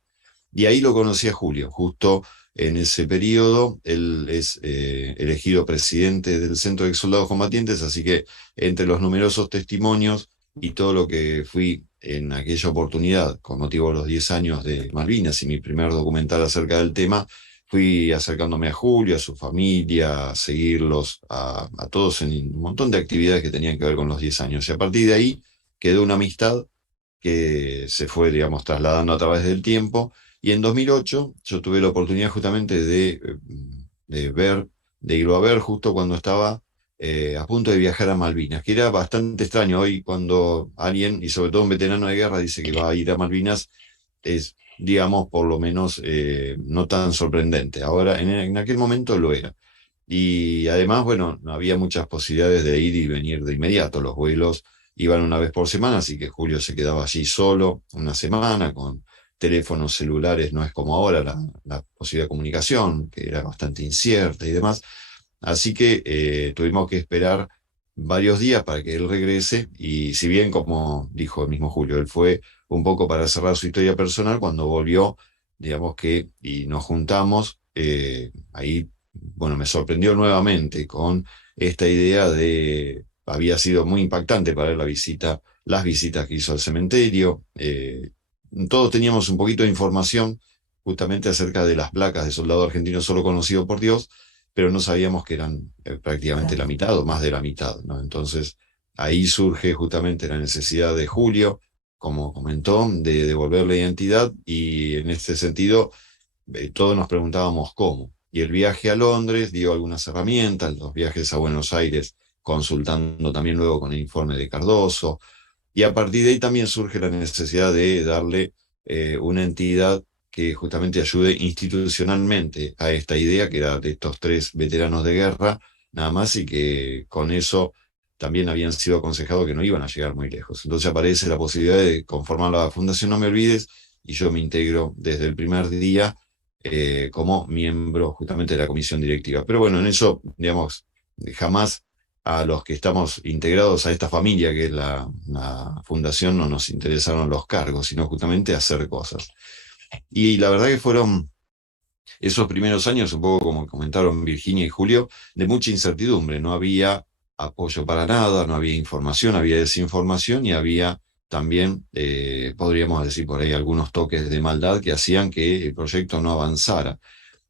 Y ahí lo conocí a Julio, justo en ese periodo. Él es elegido presidente del Centro de Ex Soldados Combatientes, así que entre los numerosos testimonios y todo lo que fui en aquella oportunidad, con motivo de los 10 años de Malvinas y mi primer documental acerca del tema, fui acercándome a Julio, a su familia, a seguirlos, a todos en un montón de actividades que tenían que ver con los 10 años. Y a partir de ahí quedó una amistad que se fue, digamos, trasladando a través del tiempo. Y en 2008 yo tuve la oportunidad justamente de irlo a ver justo cuando estaba a punto de viajar a Malvinas, que era bastante extraño hoy cuando alguien, y sobre todo un veterano de guerra, dice que va a ir a Malvinas, es, digamos, por lo menos no tan sorprendente. Ahora, en aquel momento lo era. Y además, bueno, no había muchas posibilidades de ir y venir de inmediato. Los vuelos iban una vez por semana, así que Julio se quedaba allí solo una semana con teléfonos celulares. No es como ahora la posibilidad de comunicación, que era bastante incierta y demás. Así que tuvimos que esperar varios días para que él regrese y si bien, como dijo el mismo Julio, él fue un poco para cerrar su historia personal, cuando volvió, digamos que, y nos juntamos, ahí, bueno, me sorprendió nuevamente con esta idea había sido muy impactante para él las visitas que hizo al cementerio. Todos teníamos un poquito de información justamente acerca de las placas de soldado argentino solo conocido por Dios, pero no sabíamos que eran prácticamente la mitad o más de la mitad, ¿no? Entonces ahí surge justamente la necesidad de Julio, como comentó, de devolver la identidad y en este sentido todos nos preguntábamos cómo. Y el viaje a Londres dio algunas herramientas, los viajes a Buenos Aires, consultando también luego con el informe de Cardoso. Y a partir de ahí también surge la necesidad de darle una entidad que justamente ayude institucionalmente a esta idea, que era de estos 3 veteranos de guerra, nada más, y que con eso también habían sido aconsejados que no iban a llegar muy lejos. Entonces aparece la posibilidad de conformar la Fundación No Me Olvides, y yo me integro desde el primer día como miembro justamente de la comisión directiva. Pero bueno, en eso, digamos, jamás a los que estamos integrados a esta familia que es la fundación no nos interesaron los cargos, sino justamente hacer cosas. Y la verdad que fueron esos primeros años, un poco como comentaron Virginia y Julio, de mucha incertidumbre. No había apoyo para nada, no había información, había desinformación y había también, podríamos decir por ahí, algunos toques de maldad que hacían que el proyecto no avanzara.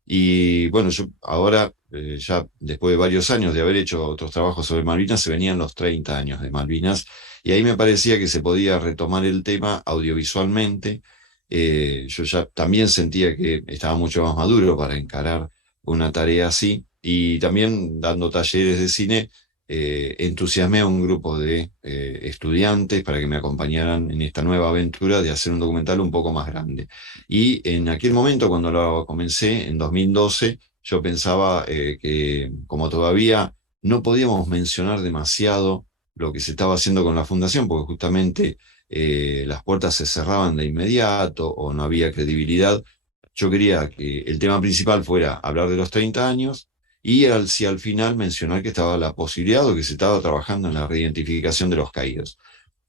Y bueno, yo ahora, ya después de varios años de haber hecho otros trabajos sobre Malvinas, se venían los 30 años de Malvinas, y ahí me parecía que se podía retomar el tema audiovisualmente. Yo ya también sentía que estaba mucho más maduro para encarar una tarea así, y también dando talleres de cine, entusiasmé a un grupo de estudiantes para que me acompañaran en esta nueva aventura de hacer un documental un poco más grande. Y en aquel momento, cuando lo comencé, en 2012, yo pensaba que como todavía no podíamos mencionar demasiado lo que se estaba haciendo con la fundación, porque justamente las puertas se cerraban de inmediato o no había credibilidad, yo quería que el tema principal fuera hablar de los 30 años y si al final mencionar que estaba la posibilidad o que se estaba trabajando en la reidentificación de los caídos.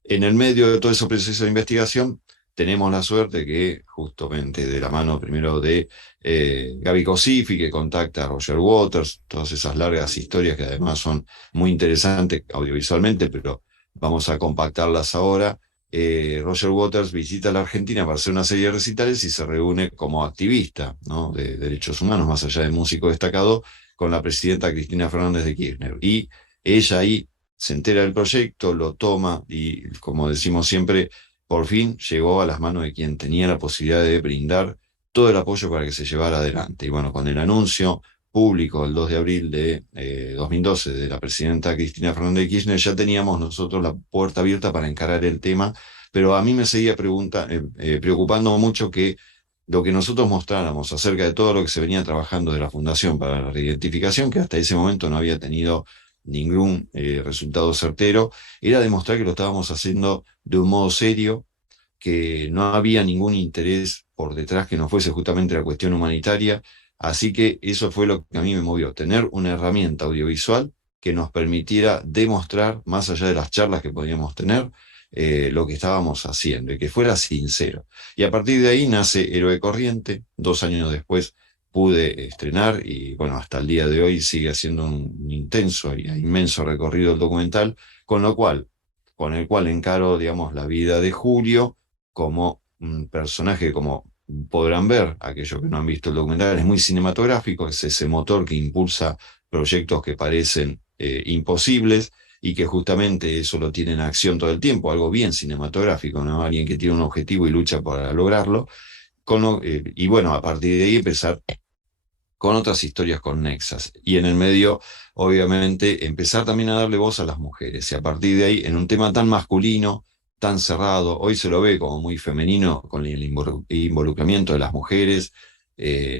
En el medio de todo ese proceso de investigación, tenemos la suerte que justamente de la mano primero de Gaby Cosifi, que contacta a Roger Waters, todas esas largas historias que además son muy interesantes audiovisualmente, pero vamos a compactarlas ahora. Roger Waters visita la Argentina para hacer una serie de recitales y se reúne como activista, ¿no?, de derechos humanos, más allá de músico destacado, con la presidenta Cristina Fernández de Kirchner. Y ella ahí se entera del proyecto, lo toma y, como decimos siempre, por fin llegó a las manos de quien tenía la posibilidad de brindar todo el apoyo para que se llevara adelante. Y bueno, con el anuncio público el 2 de abril de 2012 de la presidenta Cristina Fernández de Kirchner, ya teníamos nosotros la puerta abierta para encarar el tema, pero a mí me seguía preocupando mucho que lo que nosotros mostráramos acerca de todo lo que se venía trabajando de la Fundación para la reidentificación, que hasta ese momento no había tenido ningún resultado certero, era demostrar que lo estábamos haciendo de un modo serio, que no había ningún interés por detrás que no fuese justamente la cuestión humanitaria. Así que eso fue lo que a mí me movió, tener una herramienta audiovisual que nos permitiera demostrar, más allá de las charlas que podíamos tener, lo que estábamos haciendo y que fuera sincero. Y a partir de ahí nace Héroe Corriente. 2 años después pude estrenar y bueno, hasta el día de hoy sigue haciendo un intenso y inmenso recorrido el documental, con el cual encaro, digamos, la vida de Julio como un personaje, como podrán ver, aquellos que no han visto el documental, es muy cinematográfico, es ese motor que impulsa proyectos que parecen imposibles y que justamente eso lo tiene en acción todo el tiempo, algo bien cinematográfico, ¿no? Alguien que tiene un objetivo y lucha para lograrlo. Y bueno, a partir de ahí empezar con otras historias conexas. Y en el medio, obviamente, empezar también a darle voz a las mujeres. Y a partir de ahí, en un tema tan masculino, tan cerrado, hoy se lo ve como muy femenino con el involucramiento de las mujeres,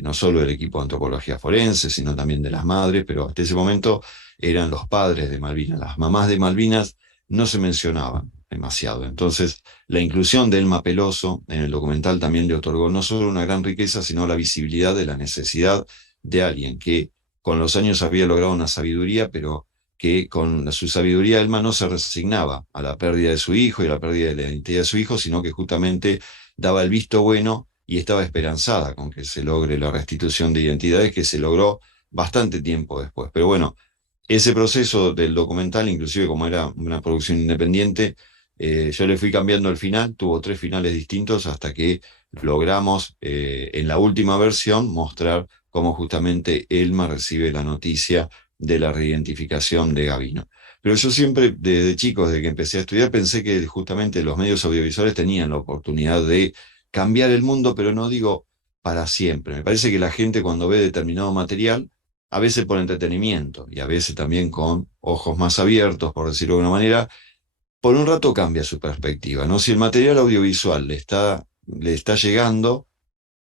no solo del equipo de antropología forense, sino también de las madres, pero hasta ese momento eran los padres de Malvinas. Las mamás de Malvinas no se mencionaban demasiado. Entonces, la inclusión de Elma Peloso en el documental también le otorgó no solo una gran riqueza, sino la visibilidad de la necesidad de alguien que con los años había logrado una sabiduría, pero que con su sabiduría Elma no se resignaba a la pérdida de su hijo y a la pérdida de la identidad de su hijo, sino que justamente daba el visto bueno y estaba esperanzada con que se logre la restitución de identidades, que se logró bastante tiempo después. Pero bueno, ese proceso del documental, inclusive como era una producción independiente, yo le fui cambiando el final, tuvo 3 finales distintos hasta que logramos en la última versión mostrar cómo justamente Elma recibe la noticia de la reidentificación de Gavino. Pero yo siempre, desde chico, desde que empecé a estudiar, pensé que justamente los medios audiovisuales tenían la oportunidad de cambiar el mundo, pero no digo para siempre. Me parece que la gente cuando ve determinado material, a veces por entretenimiento y a veces también con ojos más abiertos, por decirlo de alguna manera, por un rato cambia su perspectiva, ¿no? Si el material audiovisual le está llegando,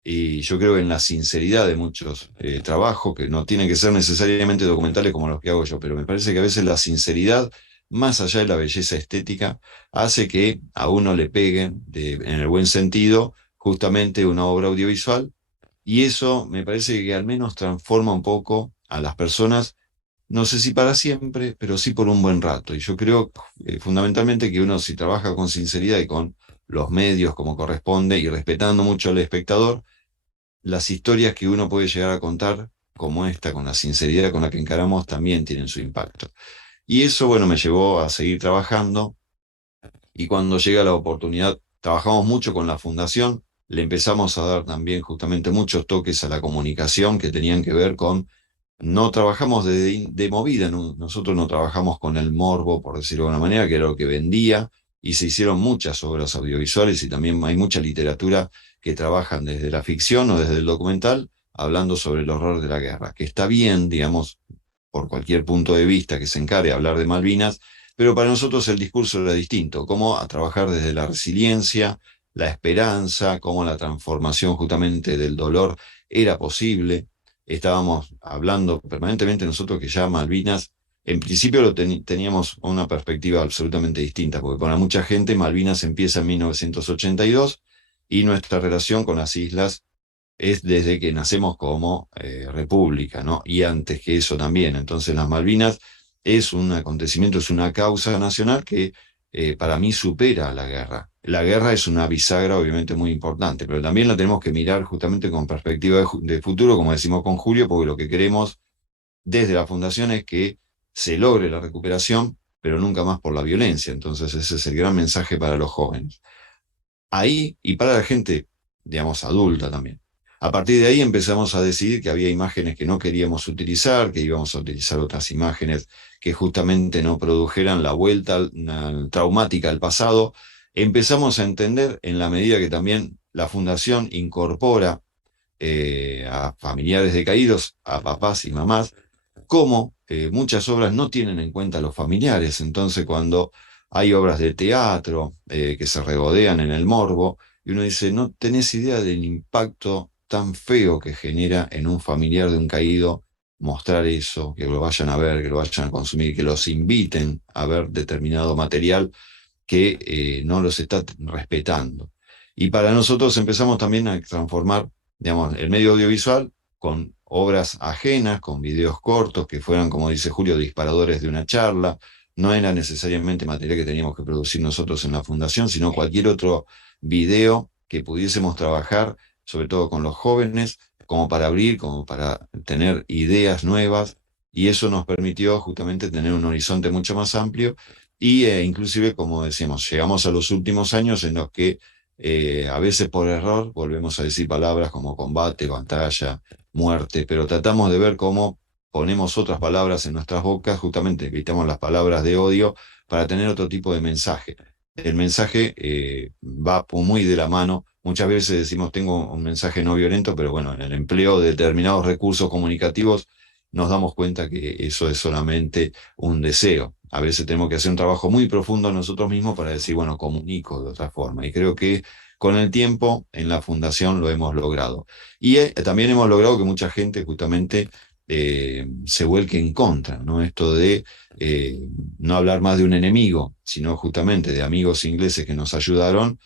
y yo creo en la sinceridad de muchos trabajos, que no tienen que ser necesariamente documentales como los que hago yo, pero me parece que a veces la sinceridad, más allá de la belleza estética, hace que a uno le peguen, en el buen sentido, justamente una obra audiovisual, y eso me parece que al menos transforma un poco a las personas, no sé si para siempre, pero sí por un buen rato. Y yo creo fundamentalmente que uno si trabaja con sinceridad y con los medios como corresponde y respetando mucho al espectador, las historias que uno puede llegar a contar, como esta, con la sinceridad con la que encaramos, también tienen su impacto. Y eso, bueno, me llevó a seguir trabajando y cuando llega la oportunidad, trabajamos mucho con la fundación, le empezamos a dar también justamente muchos toques a la comunicación que tenían que ver con, no trabajamos de movida, nosotros no trabajamos con el morbo, por decirlo de alguna manera, que era lo que vendía, y se hicieron muchas obras audiovisuales y también hay mucha literatura que trabajan desde la ficción o desde el documental, hablando sobre el horror de la guerra, que está bien, digamos, por cualquier punto de vista que se encare hablar de Malvinas, pero para nosotros el discurso era distinto, cómo a trabajar desde la resiliencia, la esperanza, cómo la transformación justamente del dolor era posible. Estábamos hablando permanentemente nosotros que ya Malvinas, en principio teníamos una perspectiva absolutamente distinta, porque para mucha gente Malvinas empieza en 1982 y nuestra relación con las islas es desde que nacemos como república, ¿no? Y antes que eso también. Entonces las Malvinas es un acontecimiento, es una causa nacional que para mí supera a la guerra. La guerra es una bisagra obviamente muy importante, pero también la tenemos que mirar justamente con perspectiva de futuro, como decimos con Julio, porque lo que queremos desde la fundación es que se logre la recuperación, pero nunca más por la violencia. Entonces ese es el gran mensaje para los jóvenes. Ahí, y para la gente, digamos, adulta también. A partir de ahí empezamos a decidir que había imágenes que no queríamos utilizar, que íbamos a utilizar otras imágenes que justamente no produjeran la vuelta traumática al pasado. Empezamos a entender, en la medida que también la fundación incorpora a familiares de caídos, a papás y mamás, cómo muchas obras no tienen en cuenta a los familiares. Entonces, cuando hay obras de teatro que se regodean en el morbo, y uno dice, no tenés idea del impacto tan feo que genera en un familiar de un caído mostrar eso, que lo vayan a ver, que lo vayan a consumir, que los inviten a ver determinado material que no los está respetando. Y para nosotros empezamos también a transformar, digamos, el medio audiovisual con obras ajenas, con videos cortos que fueran, como dice Julio, disparadores de una charla. No era necesariamente material que teníamos que producir nosotros en la fundación, sino cualquier otro video que pudiésemos trabajar, sobre todo con los jóvenes, como para abrir, como para tener ideas nuevas, y eso nos permitió justamente tener un horizonte mucho más amplio y inclusive, como decíamos, llegamos a los últimos años en los que a veces por error volvemos a decir palabras como combate, batalla, muerte, pero tratamos de ver cómo ponemos otras palabras en nuestras bocas, justamente evitamos las palabras de odio para tener otro tipo de mensaje. El mensaje va muy de la mano. Muchas veces decimos tengo un mensaje no violento, pero bueno, en el empleo de determinados recursos comunicativos nos damos cuenta que eso es solamente un deseo. A veces tenemos que hacer un trabajo muy profundo nosotros mismos para decir, bueno, comunico de otra forma. Y creo que con el tiempo en la fundación lo hemos logrado. Y también hemos logrado que mucha gente justamente se vuelque en contra, ¿no? Esto de no hablar más de un enemigo, sino justamente de amigos ingleses que nos ayudaron,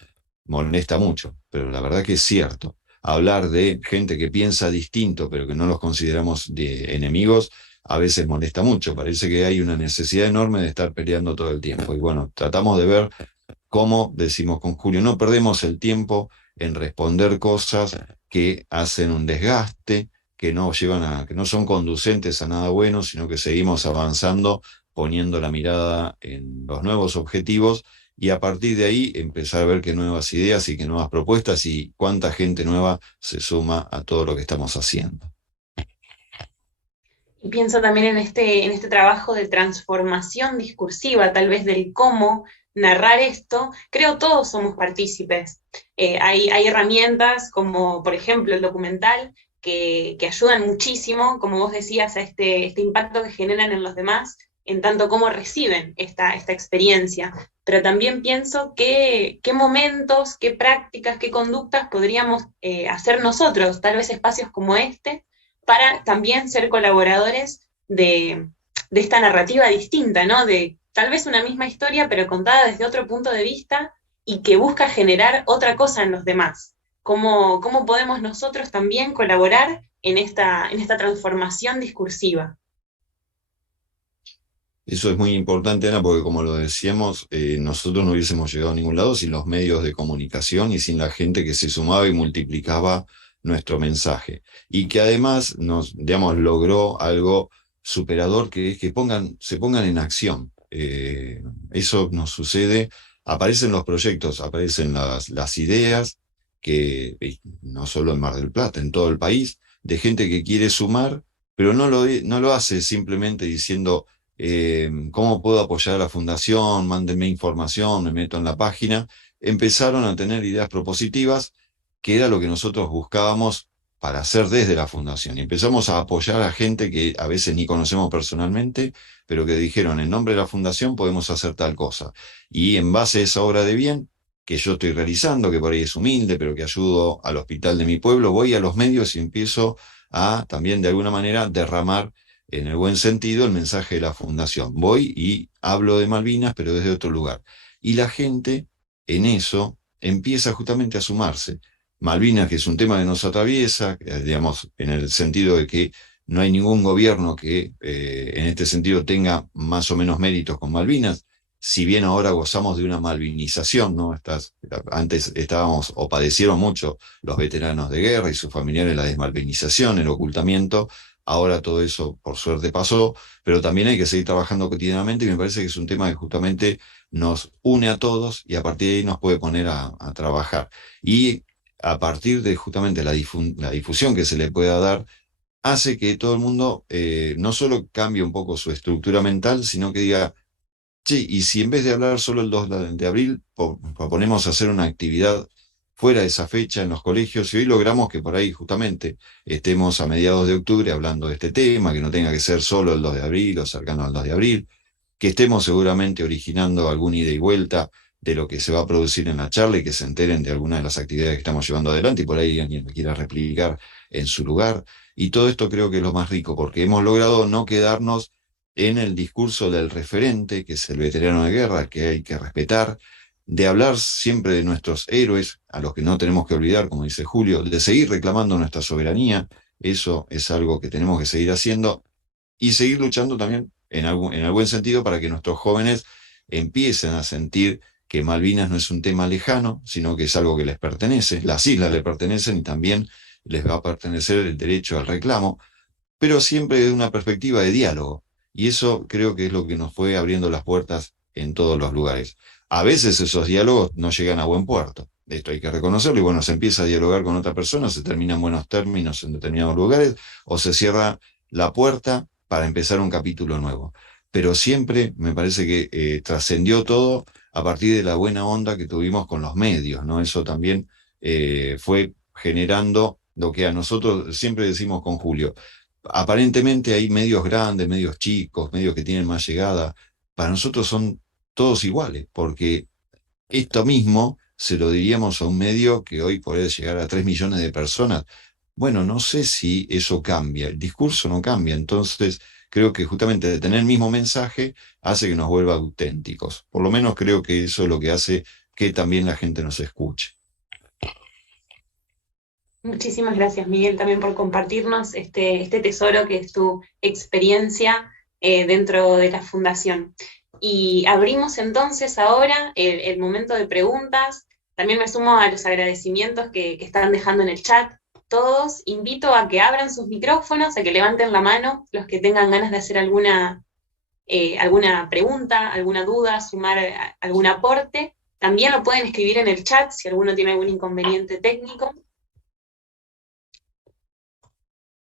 molesta mucho, pero la verdad que es cierto. Hablar de gente que piensa distinto, pero que no los consideramos de enemigos, a veces molesta mucho. Parece que hay una necesidad enorme de estar peleando todo el tiempo. Y bueno, tratamos de ver cómo, decimos con Julio, no perdemos el tiempo en responder cosas que hacen un desgaste, que no llevan que no son conducentes a nada bueno, sino que seguimos avanzando, poniendo la mirada en los nuevos objetivos y a partir de ahí empezar a ver qué nuevas ideas y qué nuevas propuestas y cuánta gente nueva se suma a todo lo que estamos haciendo. Y pienso también en este trabajo de transformación discursiva, tal vez del cómo narrar esto, creo todos somos partícipes. Hay herramientas como, por ejemplo, el documental, que ayudan muchísimo, como vos decías, a este impacto que generan en los demás, en tanto como reciben esta experiencia. Pero también pienso qué momentos, qué prácticas, qué conductas podríamos hacer nosotros, tal vez espacios como este, para también ser colaboradores de esta narrativa distinta, ¿no? De tal vez una misma historia, pero contada desde otro punto de vista y que busca generar otra cosa en los demás. ¿Cómo podemos nosotros también colaborar en esta transformación discursiva? Eso es muy importante, Ana, porque como lo decíamos, nosotros no hubiésemos llegado a ningún lado sin los medios de comunicación y sin la gente que se sumaba y multiplicaba nuestro mensaje. Y que además nos, digamos, logró algo superador, que es que se pongan en acción. Eso nos sucede, aparecen los proyectos, aparecen las ideas, que no solo en Mar del Plata, en todo el país, de gente que quiere sumar, pero no lo hace simplemente diciendo cómo puedo apoyar a la fundación, mándenme información, me meto en la página. Empezaron a tener ideas propositivas, que era lo que nosotros buscábamos para hacer desde la fundación. Y empezamos a apoyar a gente que a veces ni conocemos personalmente, pero que dijeron, en nombre de la fundación podemos hacer tal cosa. Y en base a esa obra de bien que yo estoy realizando, que por ahí es humilde, pero que ayudo al hospital de mi pueblo, voy a los medios y empiezo a también de alguna manera derramar en el buen sentido, el mensaje de la fundación. Voy y hablo de Malvinas, pero desde otro lugar. Y la gente en eso empieza justamente a sumarse. Malvinas, que es un tema que nos atraviesa, digamos, en el sentido de que no hay ningún gobierno que en este sentido tenga más o menos méritos con Malvinas, si bien ahora gozamos de una malvinización, ¿no? Antes estábamos o padecieron mucho los veteranos de guerra y sus familiares la desmalvinización, el ocultamiento. Ahora todo eso, por suerte, pasó, pero también hay que seguir trabajando cotidianamente y me parece que es un tema que justamente nos une a todos y a partir de ahí nos puede poner a trabajar. Y a partir de justamente la difusión que se le pueda dar, hace que todo el mundo no solo cambie un poco su estructura mental, sino que diga, sí, y si en vez de hablar solo el 2 de abril, proponemos hacer una actividad fuera de esa fecha en los colegios, y hoy logramos que por ahí justamente estemos a mediados de octubre hablando de este tema, que no tenga que ser solo el 2 de abril o cercano al 2 de abril, que estemos seguramente originando alguna ida y vuelta de lo que se va a producir en la charla y que se enteren de alguna de las actividades que estamos llevando adelante y por ahí alguien me quiera replicar en su lugar. Y todo esto creo que es lo más rico, porque hemos logrado no quedarnos en el discurso del referente, que es el veterano de guerra, que hay que respetar, de hablar siempre de nuestros héroes, a los que no tenemos que olvidar, como dice Julio, de seguir reclamando nuestra soberanía. Eso es algo que tenemos que seguir haciendo y seguir luchando también en el buen sentido para que nuestros jóvenes empiecen a sentir que Malvinas no es un tema lejano, sino que es algo que les pertenece, las islas le pertenecen y también les va a pertenecer el derecho al reclamo, pero siempre desde una perspectiva de diálogo. Y eso creo que es lo que nos fue abriendo las puertas en todos los lugares. A veces esos diálogos no llegan a buen puerto. Esto hay que reconocerlo y bueno, se empieza a dialogar con otra persona, se terminan buenos términos en determinados lugares o se cierra la puerta para empezar un capítulo nuevo. Pero siempre me parece que trascendió todo a partir de la buena onda que tuvimos con los medios, ¿no? Eso también fue generando lo que a nosotros siempre decimos con Julio. Aparentemente hay medios grandes, medios chicos, medios que tienen más llegada. Para nosotros son todos iguales, porque esto mismo se lo diríamos a un medio que hoy puede llegar a 3 millones de personas. Bueno, no sé si eso cambia, el discurso no cambia, entonces creo que justamente de tener el mismo mensaje hace que nos vuelva auténticos. Por lo menos creo que eso es lo que hace que también la gente nos escuche. Muchísimas gracias, Miguel, también por compartirnos este tesoro que es tu experiencia dentro de la Fundación. Y abrimos entonces ahora el momento de preguntas. También me sumo a los agradecimientos que están dejando en el chat todos. Invito a que abran sus micrófonos, a que levanten la mano los que tengan ganas de hacer alguna pregunta, alguna duda, sumar algún aporte. También lo pueden escribir en el chat si alguno tiene algún inconveniente técnico.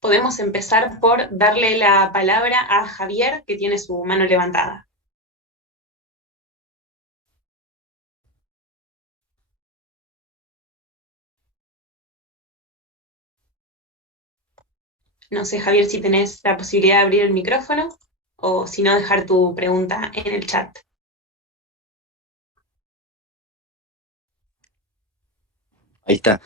Podemos empezar por darle la palabra a Javier, que tiene su mano levantada. No sé, Javier, si tenés la posibilidad de abrir el micrófono o si no, dejar tu pregunta en el chat. Ahí está.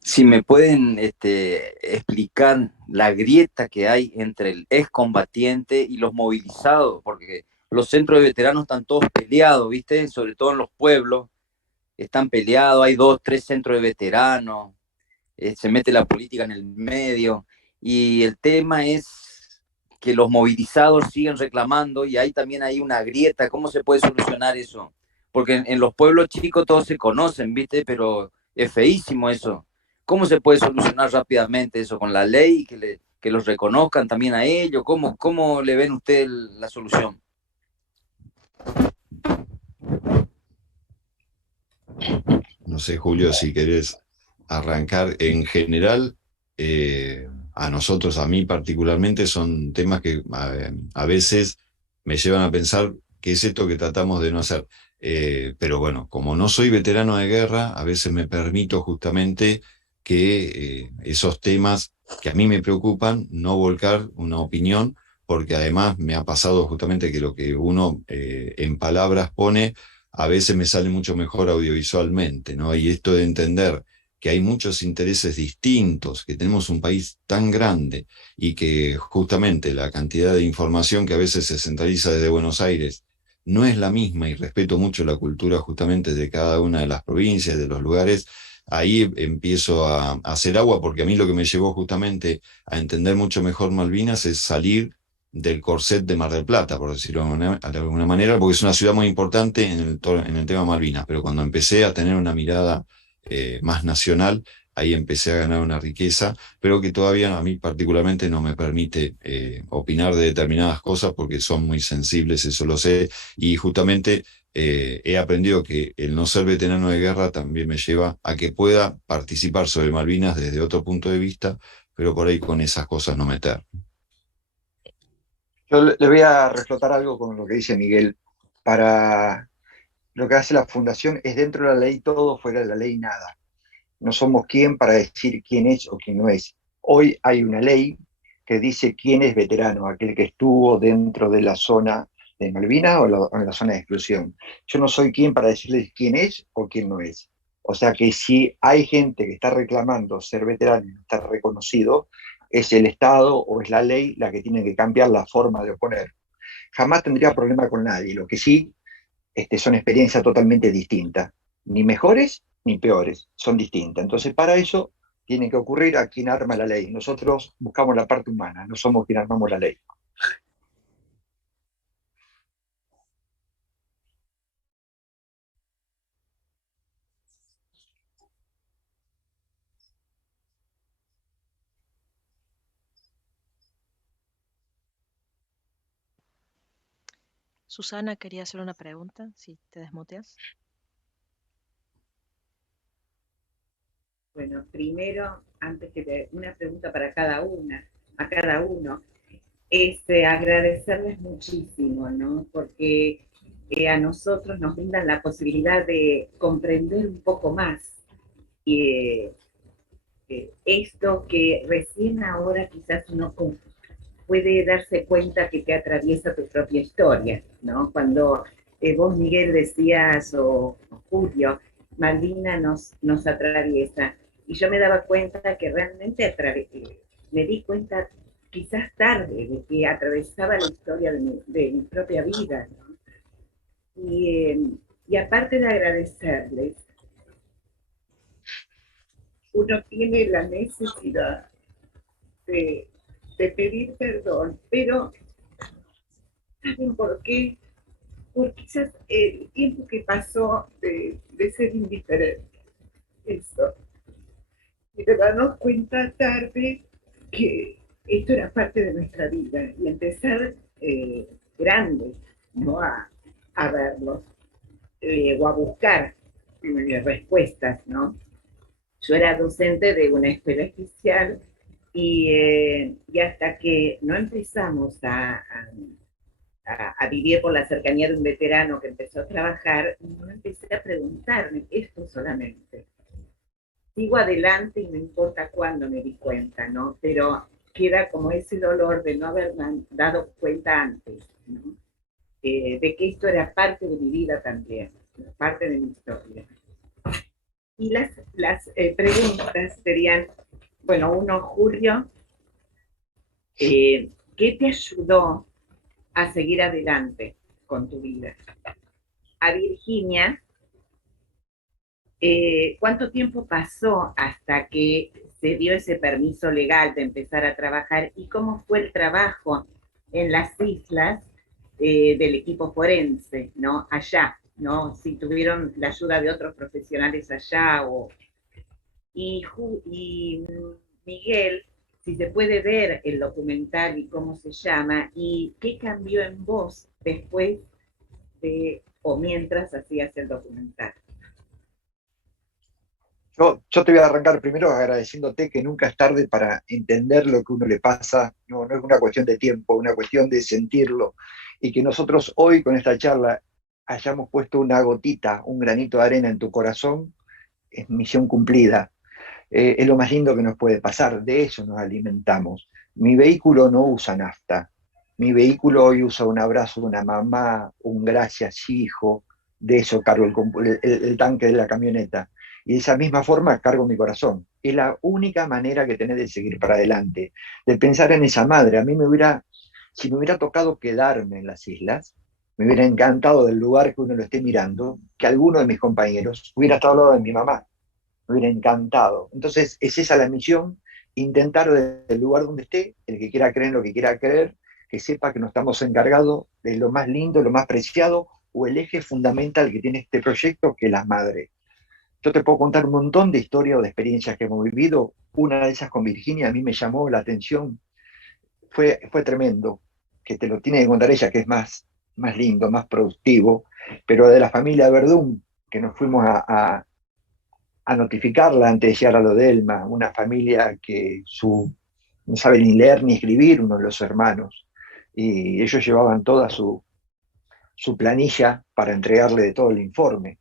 Si me pueden explicar la grieta que hay entre el excombatiente y los movilizados, porque los centros de veteranos están todos peleados, ¿viste? Sobre todo en los pueblos, están peleados, hay 2, 3 centros de veteranos, se mete la política en el medio, y el tema es que los movilizados siguen reclamando y ahí también hay una grieta. ¿Cómo se puede solucionar eso? Porque en los pueblos chicos todos se conocen, ¿viste? Pero es feísimo eso. ¿Cómo se puede solucionar rápidamente eso con la ley, que los reconozcan también a ellos? ¿Cómo le ven ustedes la solución? No sé, Julio, si querés arrancar. En general, a nosotros, a mí particularmente, son temas que a veces me llevan a pensar qué es esto que tratamos de no hacer. Pero bueno, como no soy veterano de guerra, a veces me permito justamente que esos temas que a mí me preocupan, no volcar una opinión, porque además me ha pasado justamente que lo que uno en palabras pone a veces me sale mucho mejor audiovisualmente, ¿no? Y esto de entender que hay muchos intereses distintos, que tenemos un país tan grande y que justamente la cantidad de información que a veces se centraliza desde Buenos Aires no es la misma, y respeto mucho la cultura justamente de cada una de las provincias, de los lugares. Ahí empiezo a hacer agua, porque a mí lo que me llevó justamente a entender mucho mejor Malvinas es salir del corset de Mar del Plata, por decirlo de alguna manera, porque es una ciudad muy importante en el tema Malvinas, pero cuando empecé a tener una mirada más nacional, ahí empecé a ganar una riqueza, pero que todavía a mí particularmente no me permite opinar de determinadas cosas porque son muy sensibles, eso lo sé, y justamente he aprendido que el no ser veterano de guerra también me lleva a que pueda participar sobre Malvinas desde otro punto de vista, pero por ahí con esas cosas no meter. Yo le voy a reflotar algo con lo que dice Miguel. Para lo que hace la Fundación es dentro de la ley todo, fuera de la ley nada. No somos quien para decir quién es o quién no es. Hoy hay una ley que dice quién es veterano, aquel que estuvo dentro de la zona de Malvinas o en la zona de exclusión. Yo no soy quien para decirles quién es o quién no es. O sea que si hay gente que está reclamando ser veterano y no está reconocido, es el Estado o es la ley la que tiene que cambiar la forma de oponer. Jamás tendría problema con nadie. Lo que sí son experiencias totalmente distintas, ni mejores ni peores, son distintas. Entonces, para eso tiene que ocurrir a quien arma la ley. Nosotros buscamos la parte humana, no somos quien armamos la ley. Susana quería hacer una pregunta, si te desmuteas. Bueno, primero, una pregunta para a cada uno, es agradecerles muchísimo, ¿no? Porque a nosotros nos brindan la posibilidad de comprender un poco más eh, esto que recién ahora quizás uno puede darse cuenta que te atraviesa tu propia historia, ¿no? Cuando vos, Miguel, decías, o Julio, Malvina nos atraviesa. Y yo me daba cuenta que realmente me di cuenta quizás tarde de que atravesaba la historia de mi propia vida, ¿no? Y aparte de agradecerles, uno tiene la necesidad de, de pedir perdón, pero ¿saben por qué? Porque quizás el tiempo que pasó de ser indiferente, eso, y de darnos cuenta tarde que esto era parte de nuestra vida y empezar grande, ¿no? A verlos o a buscar respuestas, ¿no? Yo era docente de una escuela especial y hasta que no empezamos a vivir por la cercanía de un veterano que empezó a trabajar, no empecé a preguntarme esto solamente. Sigo adelante y no importa cuándo me di cuenta, ¿no? Pero queda como ese dolor de no haber dado cuenta antes, ¿no? De que esto era parte de mi vida también, parte de mi historia. Y las preguntas serían, bueno, uno, Julio, ¿qué te ayudó a seguir adelante con tu vida? A Virginia, ¿cuánto tiempo pasó hasta que se dio ese permiso legal de empezar a trabajar? ¿Y cómo fue el trabajo en las islas del equipo forense, ¿no? Allá, ¿no? Si tuvieron la ayuda de otros profesionales allá y Miguel, si se puede ver el documental y cómo se llama, y qué cambió en vos después de o mientras hacías el documental. Yo te voy a arrancar primero agradeciéndote que nunca es tarde para entender lo que a uno le pasa. No, no es una cuestión de tiempo, una cuestión de sentirlo. Y que nosotros hoy con esta charla hayamos puesto una gotita, un granito de arena en tu corazón, es misión cumplida. Es lo más lindo que nos puede pasar, de eso nos alimentamos. Mi vehículo no usa nafta, mi vehículo hoy usa un abrazo de una mamá, un gracias hijo, de eso cargo el tanque de la camioneta. Y de esa misma forma cargo mi corazón. Es la única manera que tenés de seguir para adelante, de pensar en esa madre. Si me hubiera tocado quedarme en las islas, me hubiera encantado del lugar que uno lo esté mirando, que alguno de mis compañeros hubiera estado al lado de mi mamá. Me hubiera encantado. Entonces, es esa la misión, intentar desde el lugar donde esté, el que quiera creer en lo que quiera creer, que sepa que nos estamos encargados de lo más lindo, lo más preciado, o el eje fundamental que tiene este proyecto, que es la madre. Yo te puedo contar un montón de historias o de experiencias que hemos vivido. Una de esas con Virginia a mí me llamó la atención. Fue tremendo, que te lo tiene que contar ella, que es más lindo, más productivo, pero de la familia Verdún, que nos fuimos a notificarla antes de llegar a lo de Elma, una familia que no sabe ni leer ni escribir, uno de los hermanos, y ellos llevaban toda su planilla para entregarle de todo el informe.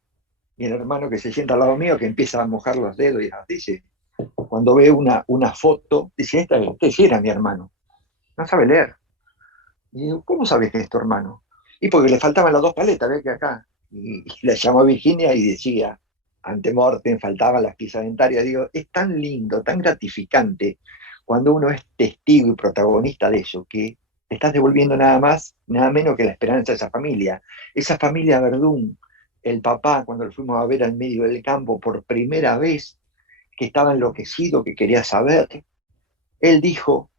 Y el hermano que se sienta al lado mío, que empieza a mojar los dedos y dice, cuando ve una foto, dice, este sí era mi hermano, no sabe leer. Y digo, ¿cómo sabes que es tu hermano? Y porque le faltaban las dos paletas, ve que acá. Y la llamó a Virginia y decía, ante mortem, faltaban las piezas dentarias. Digo, es tan lindo, tan gratificante cuando uno es testigo y protagonista de eso, que te estás devolviendo nada más, nada menos que la esperanza de esa familia. Esa familia Verdún, el papá, cuando lo fuimos a ver al medio del campo por primera vez, que estaba enloquecido, que quería saber, él dijo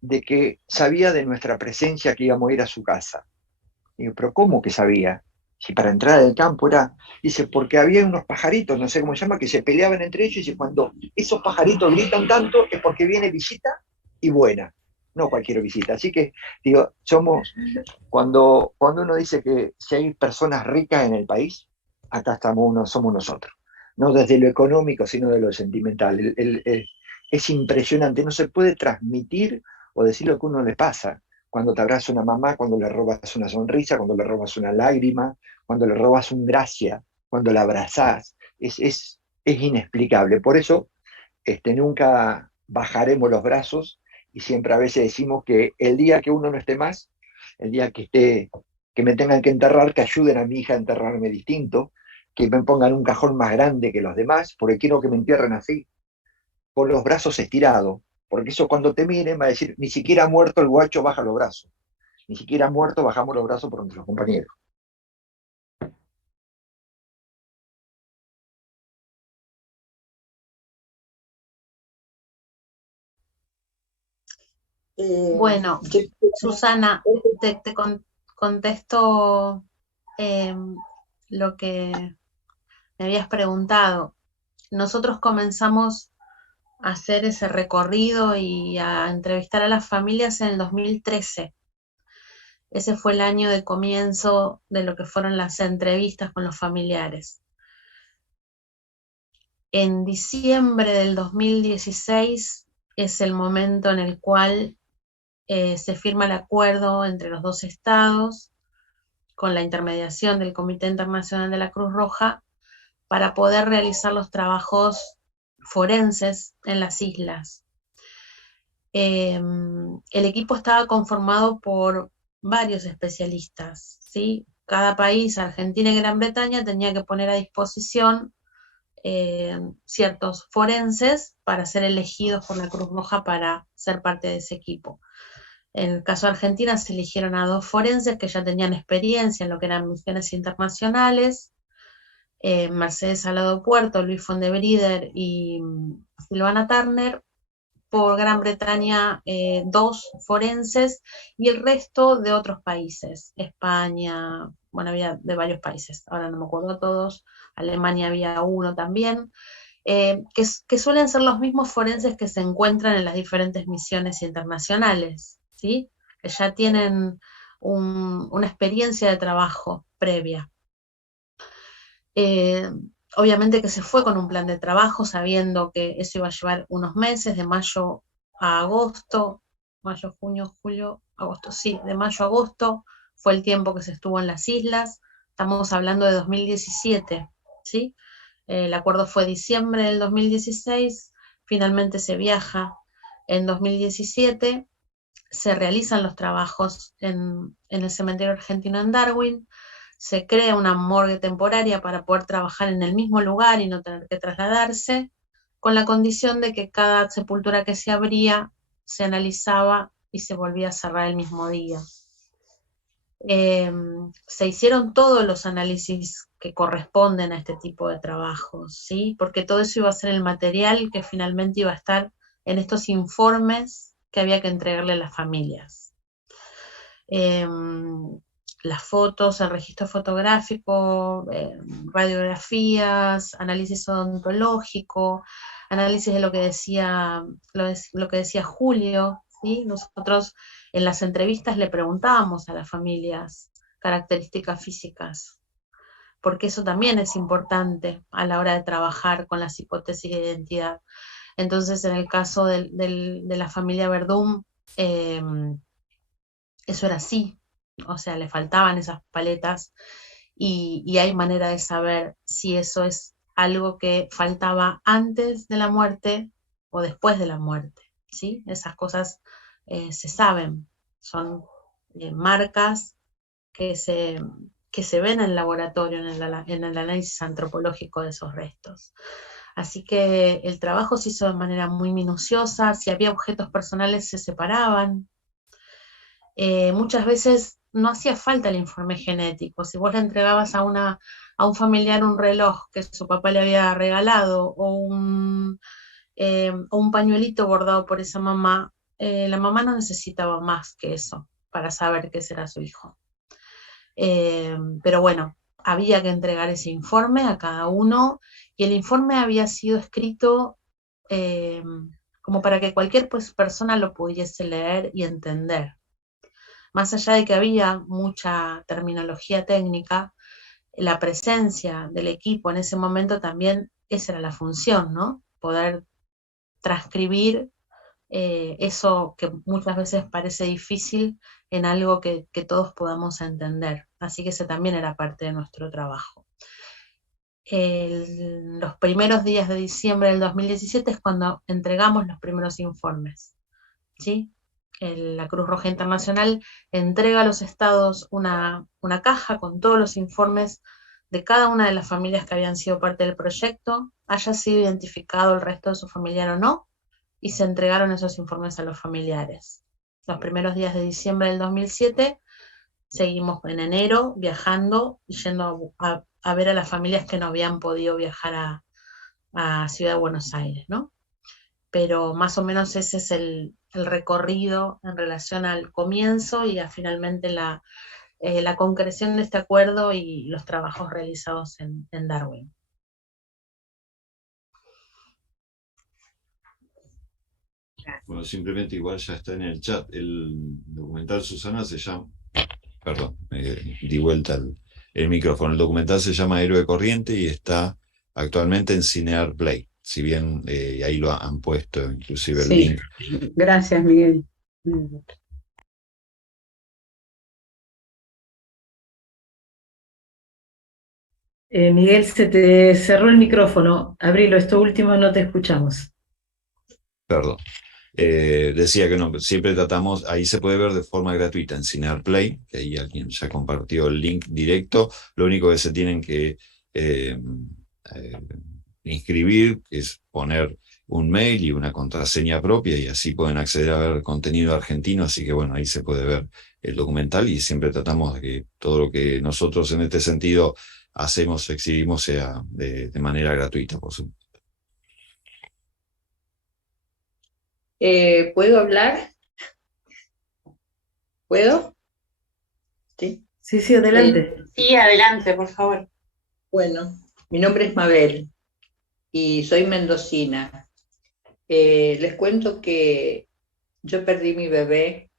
de que sabía de nuestra presencia que íbamos a ir a su casa. Digo, pero ¿cómo que sabía? Si para entrar al campo era, dice, porque había unos pajaritos, no sé cómo se llama, que se peleaban entre ellos, y dice, cuando esos pajaritos gritan tanto es porque viene visita y buena, no cualquier visita. Así que, digo, cuando uno dice que si hay personas ricas en el país, acá somos nosotros. No desde lo económico, sino de lo sentimental. Es impresionante, no se puede transmitir o decir lo que a uno le pasa. Cuando te abraza una mamá, cuando le robas una sonrisa, cuando le robas una lágrima, cuando le robas un gracia, cuando la abrazás, es inexplicable. Por eso nunca bajaremos los brazos y siempre a veces decimos que el día que uno no esté más, el día que me tengan que enterrar, que ayuden a mi hija a enterrarme distinto, que me pongan un cajón más grande que los demás, porque quiero que me entierren así, con los brazos estirados, porque eso cuando te miren va a decir, ni siquiera muerto el guacho baja los brazos, ni siquiera muerto bajamos los brazos por nuestros compañeros. Bueno, Susana, te contesto lo que me habías preguntado. Nosotros comenzamos a hacer ese recorrido y a entrevistar a las familias en el 2013. Ese fue el año de comienzo de lo que fueron las entrevistas con los familiares. En diciembre del 2016 es el momento en el cual se firma el acuerdo entre los dos estados con la intermediación del Comité Internacional de la Cruz Roja para poder realizar los trabajos forenses en las islas. El equipo estaba conformado por varios especialistas, ¿sí? Cada país, Argentina y Gran Bretaña, tenía que poner a disposición ciertos forenses para ser elegidos por la Cruz Roja para ser parte de ese equipo. En el caso de Argentina se eligieron a 2 forenses que ya tenían experiencia en lo que eran misiones internacionales, Mercedes Salado Puerto, Luis Fondebrider y Silvana Turner. Por Gran Bretaña 2 forenses y el resto de otros países, España, bueno, había de varios países, ahora no me acuerdo todos, Alemania había 1 también, que suelen ser los mismos forenses que se encuentran en las diferentes misiones internacionales, ¿sí? Que ya tienen una experiencia de trabajo previa. Obviamente que se fue con un plan de trabajo, sabiendo que eso iba a llevar unos meses, de mayo a agosto, mayo, junio, julio, agosto, sí, de mayo a agosto fue el tiempo que se estuvo en las islas, estamos hablando de 2017, ¿sí? El acuerdo fue diciembre del 2016, finalmente se viaja en 2017, se realizan los trabajos en el cementerio argentino en Darwin, se crea una morgue temporaria para poder trabajar en el mismo lugar y no tener que trasladarse, con la condición de que cada sepultura que se abría se analizaba y se volvía a cerrar el mismo día. Se hicieron todos los análisis que corresponden a este tipo de trabajos, ¿sí? Porque todo eso iba a ser el material que finalmente iba a estar en estos informes que había que entregarle a las familias. Las fotos, el registro fotográfico, radiografías, análisis odontológico, análisis de lo que decía Julio, ¿sí? Nosotros en las entrevistas le preguntábamos a las familias características físicas, porque eso también es importante a la hora de trabajar con las hipótesis de identidad. Entonces, en el caso de la familia Verdún, eso era así, o sea, le faltaban esas paletas y hay manera de saber si eso es algo que faltaba antes de la muerte o después de la muerte, ¿sí? Esas cosas se saben, son marcas que se ven en el laboratorio, en el análisis antropológico de esos restos. Así que el trabajo se hizo de manera muy minuciosa, si había objetos personales se separaban. Muchas veces no hacía falta el informe genético. Si vos le entregabas a un familiar un reloj que su papá le había regalado o un pañuelito bordado por esa mamá, la mamá no necesitaba más que eso para saber que ese era su hijo. Pero bueno, había que entregar ese informe a cada uno y el informe había sido escrito como para que cualquier persona lo pudiese leer y entender. Más allá de que había mucha terminología técnica, la presencia del equipo en ese momento también, esa era la función, ¿no? Poder transcribir eso que muchas veces parece difícil en algo que todos podamos entender. Así que ese también era parte de nuestro trabajo. Los primeros días de diciembre del 2017 es cuando entregamos los primeros informes, ¿sí? La Cruz Roja Internacional entrega a los estados una caja con todos los informes de cada una de las familias que habían sido parte del proyecto, haya sido identificado el resto de su familiar o no, y se entregaron esos informes a los familiares. Los primeros días de diciembre del 2007, seguimos en enero viajando y yendo a ver a las familias que no habían podido viajar a Ciudad de Buenos Aires, ¿no? Pero más o menos ese es el recorrido en relación al comienzo y a finalmente la concreción de este acuerdo y los trabajos realizados en Darwin. Bueno, simplemente igual ya está en el chat. El documental, Susana, se llama... Perdón, di vuelta el micrófono. El documental se llama Héroe Corriente y está actualmente en Cinear Play. Si bien ahí lo han puesto inclusive el link. Gracias, Miguel. Miguel, se te cerró el micrófono. Abrilo, esto último no te escuchamos. Perdón. Decía que no, siempre tratamos, ahí se puede ver de forma gratuita en Cinear Play, que ahí alguien ya compartió el link directo. Lo único que se tienen que eh, eh, inscribir es poner un mail y una contraseña propia y así pueden acceder a ver contenido argentino. Así que bueno, ahí se puede ver el documental y siempre tratamos de que todo lo que nosotros en este sentido hacemos, exhibimos, sea de manera gratuita, por supuesto. ¿Puedo hablar? ¿Puedo? Sí. Sí, adelante. Sí, adelante, por favor. Bueno, mi nombre es Mabel y soy mendocina. Les cuento que yo perdí mi bebé.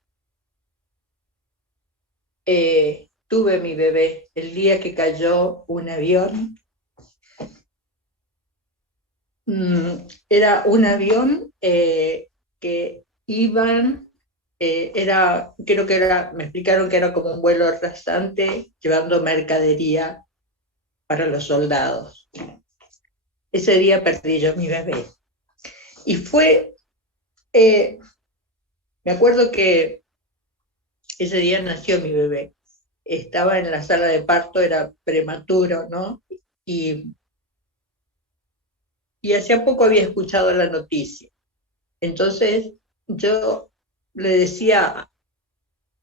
Tuve mi bebé el día que cayó un avión. Era un avión que iban, creo que era, me explicaron que era como un vuelo rasante llevando mercadería para los soldados. Ese día perdí yo mi bebé. Y fue, me acuerdo que ese día nació mi bebé. Estaba en la sala de parto, era prematuro, ¿no? Y hacía poco había escuchado la noticia. Entonces yo le decía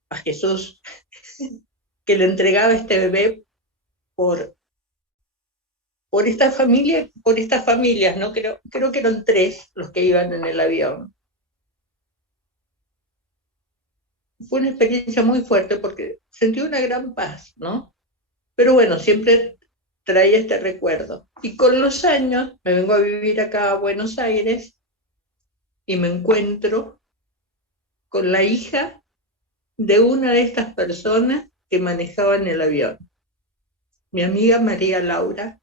a Jesús que le entregaba este bebé por esta familia, por estas familias, ¿no? Creo que eran 3 los que iban en el avión. Fue una experiencia muy fuerte porque sentí una gran paz, ¿no? Pero bueno, siempre traía este recuerdo. Y con los años me vengo a vivir acá a Buenos Aires y me encuentro con la hija de una de estas personas que manejaban el avión, mi amiga María Laura.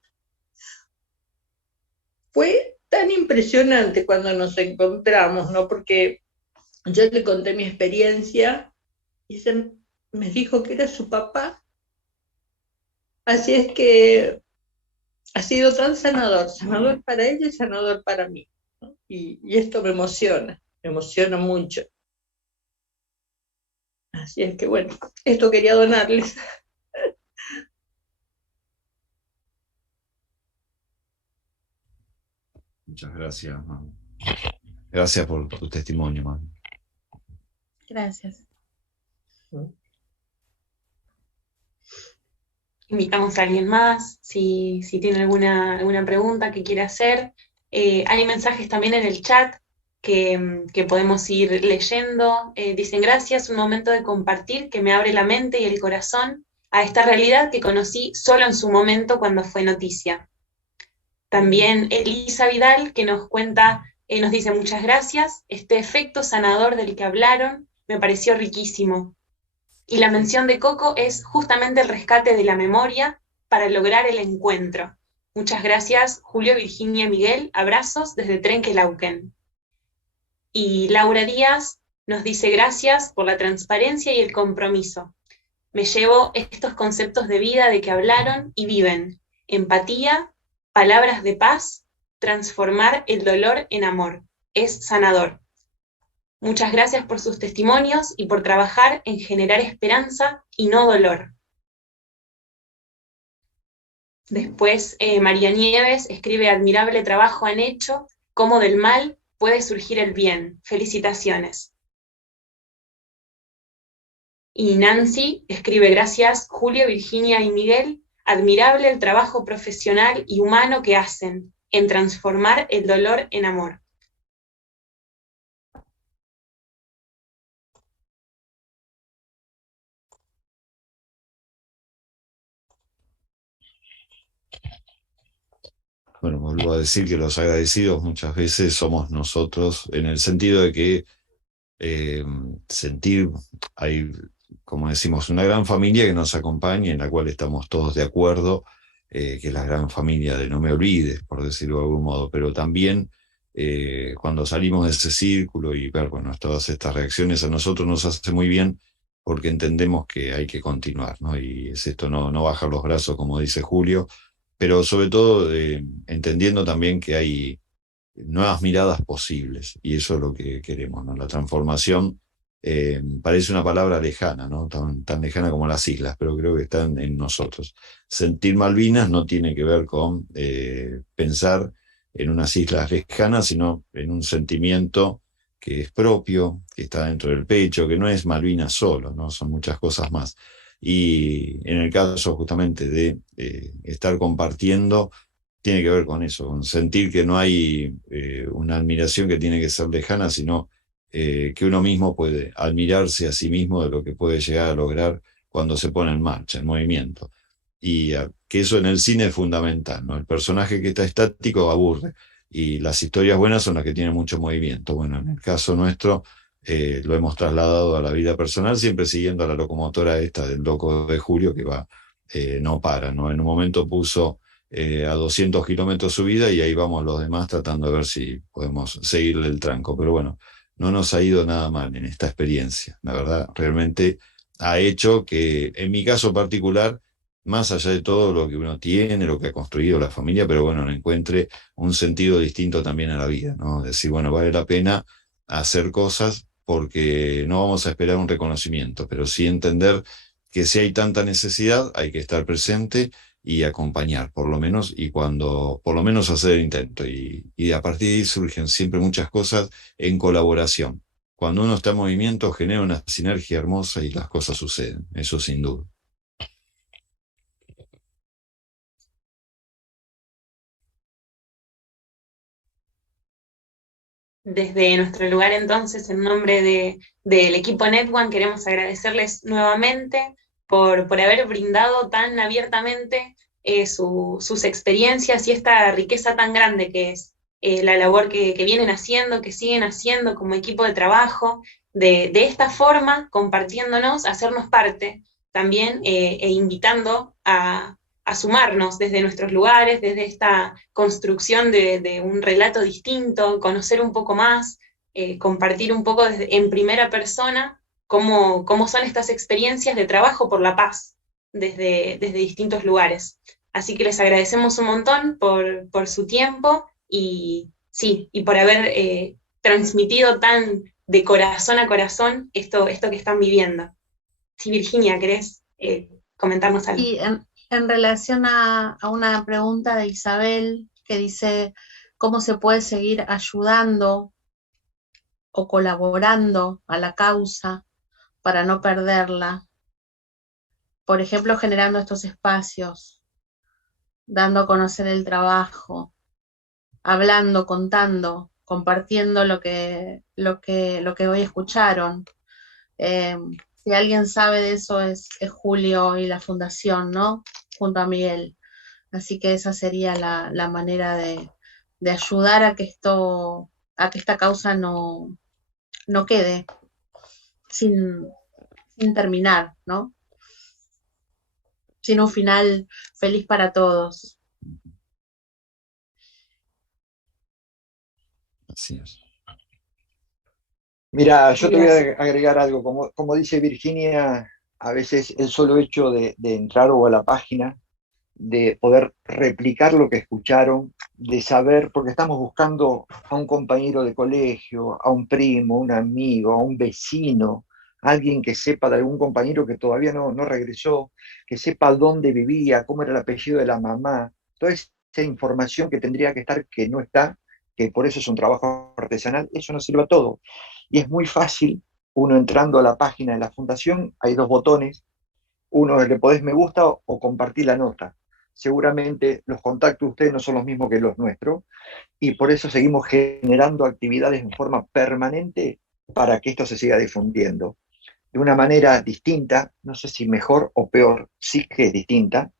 Fue tan impresionante cuando nos encontramos, ¿no? Porque yo le conté mi experiencia y me dijo que era su papá. Así es que ha sido tan sanador para ella y sanador para mí, ¿no? Y esto me emociona mucho. Así es que bueno, esto quería donarles. Muchas gracias, mami. Gracias por tu testimonio, mami. Gracias. Invitamos a alguien más, si tiene alguna pregunta que quiera hacer. Hay mensajes también en el chat que podemos ir leyendo. Dicen, gracias, un momento de compartir que me abre la mente y el corazón a esta realidad que conocí solo en su momento cuando fue noticia. También Elisa Vidal, que nos cuenta, nos dice muchas gracias, este efecto sanador del que hablaron me pareció riquísimo. Y la mención de Coco es justamente el rescate de la memoria para lograr el encuentro. Muchas gracias, Julio, Virginia, Miguel, abrazos desde Trenquelauquen. Y Laura Díaz nos dice gracias por la transparencia y el compromiso. Me llevo estos conceptos de vida de que hablaron y viven. Empatía, palabras de paz, transformar el dolor en amor. Es sanador. Muchas gracias por sus testimonios y por trabajar en generar esperanza y no dolor. Después, María Nieves escribe, admirable trabajo han hecho, cómo del mal puede surgir el bien. Felicitaciones. Y Nancy escribe, gracias Julio, Virginia y Miguel, admirable el trabajo profesional y humano que hacen en transformar el dolor en amor. Bueno, vuelvo a decir que los agradecidos muchas veces somos nosotros, en el sentido de que hay, como decimos, una gran familia que nos acompaña, en la cual estamos todos de acuerdo, que es la gran familia de No Me Olvides, por decirlo de algún modo, pero también cuando salimos de ese círculo y ver, bueno, todas estas reacciones a nosotros nos hace muy bien porque entendemos que hay que continuar, ¿no? Y es esto, no bajar los brazos, como dice Julio, pero sobre todo entendiendo también que hay nuevas miradas posibles, y eso es lo que queremos, ¿no? La transformación parece una palabra lejana, ¿no? Tan lejana como las islas, pero creo que está en nosotros. Sentir Malvinas no tiene que ver con pensar en unas islas lejanas, sino en un sentimiento que es propio, que está dentro del pecho, que no es Malvinas solo, ¿no? Son muchas cosas más. Y en el caso justamente de estar compartiendo, tiene que ver con eso, con sentir que no hay una admiración que tiene que ser lejana, sino que uno mismo puede admirarse a sí mismo de lo que puede llegar a lograr cuando se pone en marcha, en movimiento. Y que eso en el cine es fundamental, ¿no? El personaje que está estático aburre, y las historias buenas son las que tienen mucho movimiento. Bueno, en el caso nuestro lo hemos trasladado a la vida personal, siempre siguiendo a la locomotora esta del loco de Julio, que va, no para, ¿no? En un momento puso a 200 kilómetros subida, y ahí vamos los demás tratando de ver si podemos seguirle el tranco. Pero bueno, no nos ha ido nada mal en esta experiencia. La verdad, realmente ha hecho que, en mi caso particular, más allá de todo lo que uno tiene, lo que ha construido la familia, pero bueno, encuentre un sentido distinto también a la vida, ¿no? Decir, bueno, vale la pena hacer cosas porque no vamos a esperar un reconocimiento, pero sí entender que si hay tanta necesidad, hay que estar presente y acompañar, por lo menos, y cuando, por lo menos hacer el intento. Y a partir de ahí surgen siempre muchas cosas en colaboración. Cuando uno está en movimiento, genera una sinergia hermosa y las cosas suceden, eso sin duda. Desde nuestro lugar, entonces, en nombre del equipo NetOne, queremos agradecerles nuevamente por haber brindado tan abiertamente sus experiencias y esta riqueza tan grande que es la labor que vienen haciendo, que siguen haciendo como equipo de trabajo, de esta forma, compartiéndonos, hacernos parte también e invitando a sumarnos desde nuestros lugares, desde esta construcción de un relato distinto, conocer un poco más, compartir un poco en primera persona cómo son estas experiencias de trabajo por la paz desde distintos lugares. Así que les agradecemos un montón por su tiempo y sí, y por haber transmitido tan de corazón a corazón esto que están viviendo. Sí, Virginia, ¿querés comentarnos algo? Y en relación a una pregunta de Isabel que dice cómo se puede seguir ayudando o colaborando a la causa para no perderla, por ejemplo, generando estos espacios, dando a conocer el trabajo, hablando, contando, compartiendo lo que hoy escucharon. Si alguien sabe de eso es Julio y la fundación, ¿no? Junto a Miguel. Así que esa sería la manera de ayudar a que esta causa no quede sin terminar, ¿no? Sin un final feliz para todos. Así es. Mira, yo te voy a agregar algo. Como dice Virginia, a veces el solo hecho de entrar o a la página, de poder replicar lo que escucharon, de saber, porque estamos buscando a un compañero de colegio, a un primo, un amigo, a un vecino, alguien que sepa de algún compañero que todavía no regresó, que sepa dónde vivía, cómo era el apellido de la mamá, toda esa información que tendría que estar, que no está, que por eso es un trabajo artesanal, eso nos sirve a todo. Y es muy fácil, uno entrando a la página de la fundación, hay dos botones, uno le podés me gusta o compartir la nota. Seguramente los contactos de ustedes no son los mismos que los nuestros, y por eso seguimos generando actividades en forma permanente para que esto se siga difundiendo. De una manera distinta, no sé si mejor o peor, sí que es distinta.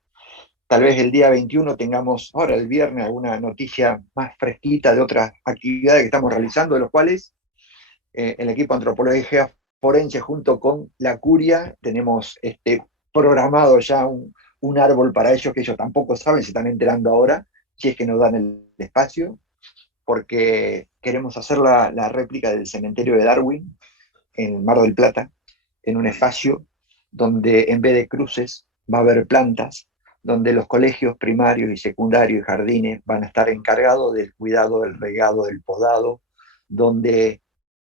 Tal vez el día 21 tengamos, ahora el viernes, alguna noticia más fresquita de otras actividades que estamos realizando, de los cuales el equipo de antropología forense junto con la curia tenemos programado ya un árbol para ellos, que ellos tampoco saben, se están enterando ahora, si es que nos dan el espacio, porque queremos hacer la réplica del cementerio de Darwin en Mar del Plata, en un espacio donde en vez de cruces va a haber plantas, donde los colegios primarios y secundarios y jardines van a estar encargados del cuidado, del regado, del podado, donde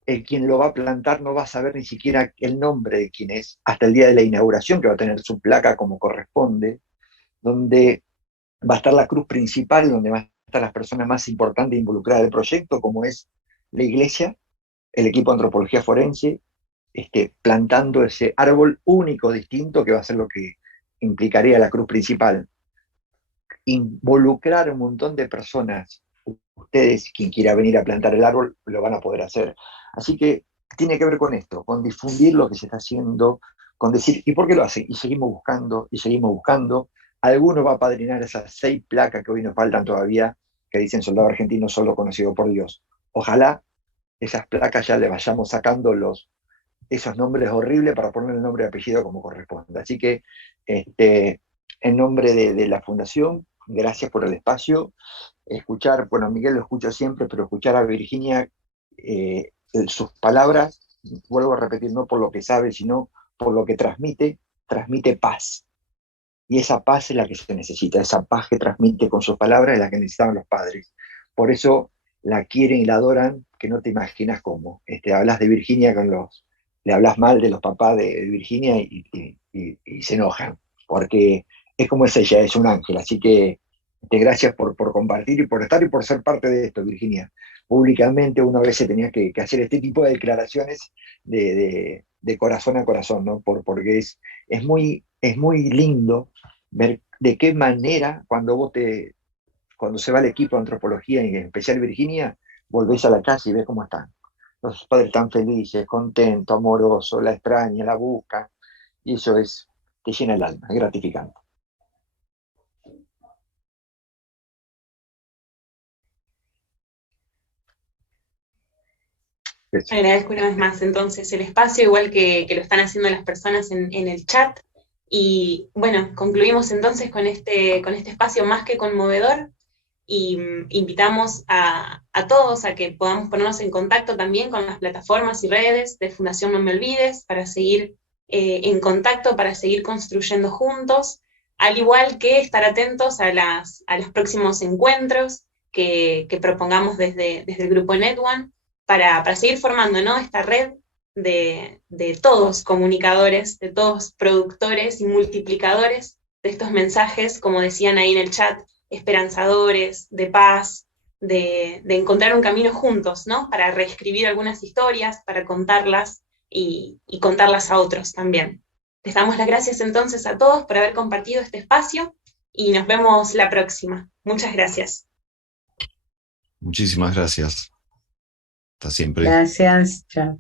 el quien lo va a plantar no va a saber ni siquiera el nombre de quién es, hasta el día de la inauguración, que va a tener su placa como corresponde, donde va a estar la cruz principal, donde van a estar las personas más importantes involucradas del proyecto, como es la iglesia, el equipo de antropología forense, plantando ese árbol único, distinto, que va a ser lo que implicaría la cruz principal. Involucrar a un montón de personas. Ustedes, quien quiera venir a plantar el árbol, lo van a poder hacer. Así que tiene que ver con esto, con difundir lo que se está haciendo, con decir, ¿y por qué lo hacen? Y seguimos buscando, y seguimos buscando. Alguno va a padrinar esas 6 placas que hoy nos faltan todavía, que dicen soldado argentino solo conocido por Dios. Ojalá esas placas ya le vayamos sacando esos nombres horribles para poner el nombre y apellido como corresponde. Así que, en nombre de la Fundación, gracias por el espacio. Escuchar, bueno, a Miguel lo escucho siempre, pero escuchar a Virginia, sus palabras, vuelvo a repetir, no por lo que sabe, sino por lo que transmite paz. Y esa paz es la que se necesita, esa paz que transmite con sus palabras es la que necesitaban los padres. Por eso la quieren y la adoran, que no te imaginas cómo. Hablas de Virginia le hablas mal de los papás de Virginia y se enojan, porque es como es ella, es un ángel. Así que gracias por compartir y por estar y por ser parte de esto, Virginia. Públicamente uno a veces tenía que hacer este tipo de declaraciones de corazón a corazón, ¿no? Porque es muy lindo ver de qué manera cuando se va el equipo de antropología, y en especial Virginia, volvés a la casa y ves cómo están. Los padres están felices, contentos, amorosos, la extrañan, la buscan, y eso te llena el alma, es gratificante. Agradezco una vez más entonces el espacio, igual que lo están haciendo las personas en el chat. Y bueno, concluimos entonces con este espacio más que conmovedor, y invitamos a todos a que podamos ponernos en contacto también con las plataformas y redes de Fundación No Me Olvides para seguir en contacto, para seguir construyendo juntos, al igual que estar atentos a los próximos encuentros que propongamos desde el grupo NetOne para seguir formando, ¿no?, esta red de todos comunicadores, de todos productores y multiplicadores de estos mensajes, como decían ahí en el chat, esperanzadores, de paz, de encontrar un camino juntos, ¿no?, para reescribir algunas historias, para contarlas y contarlas a otros también. Les damos las gracias entonces a todos por haber compartido este espacio y nos vemos la próxima. Muchas gracias. Muchísimas gracias. Hasta siempre. Gracias, chao.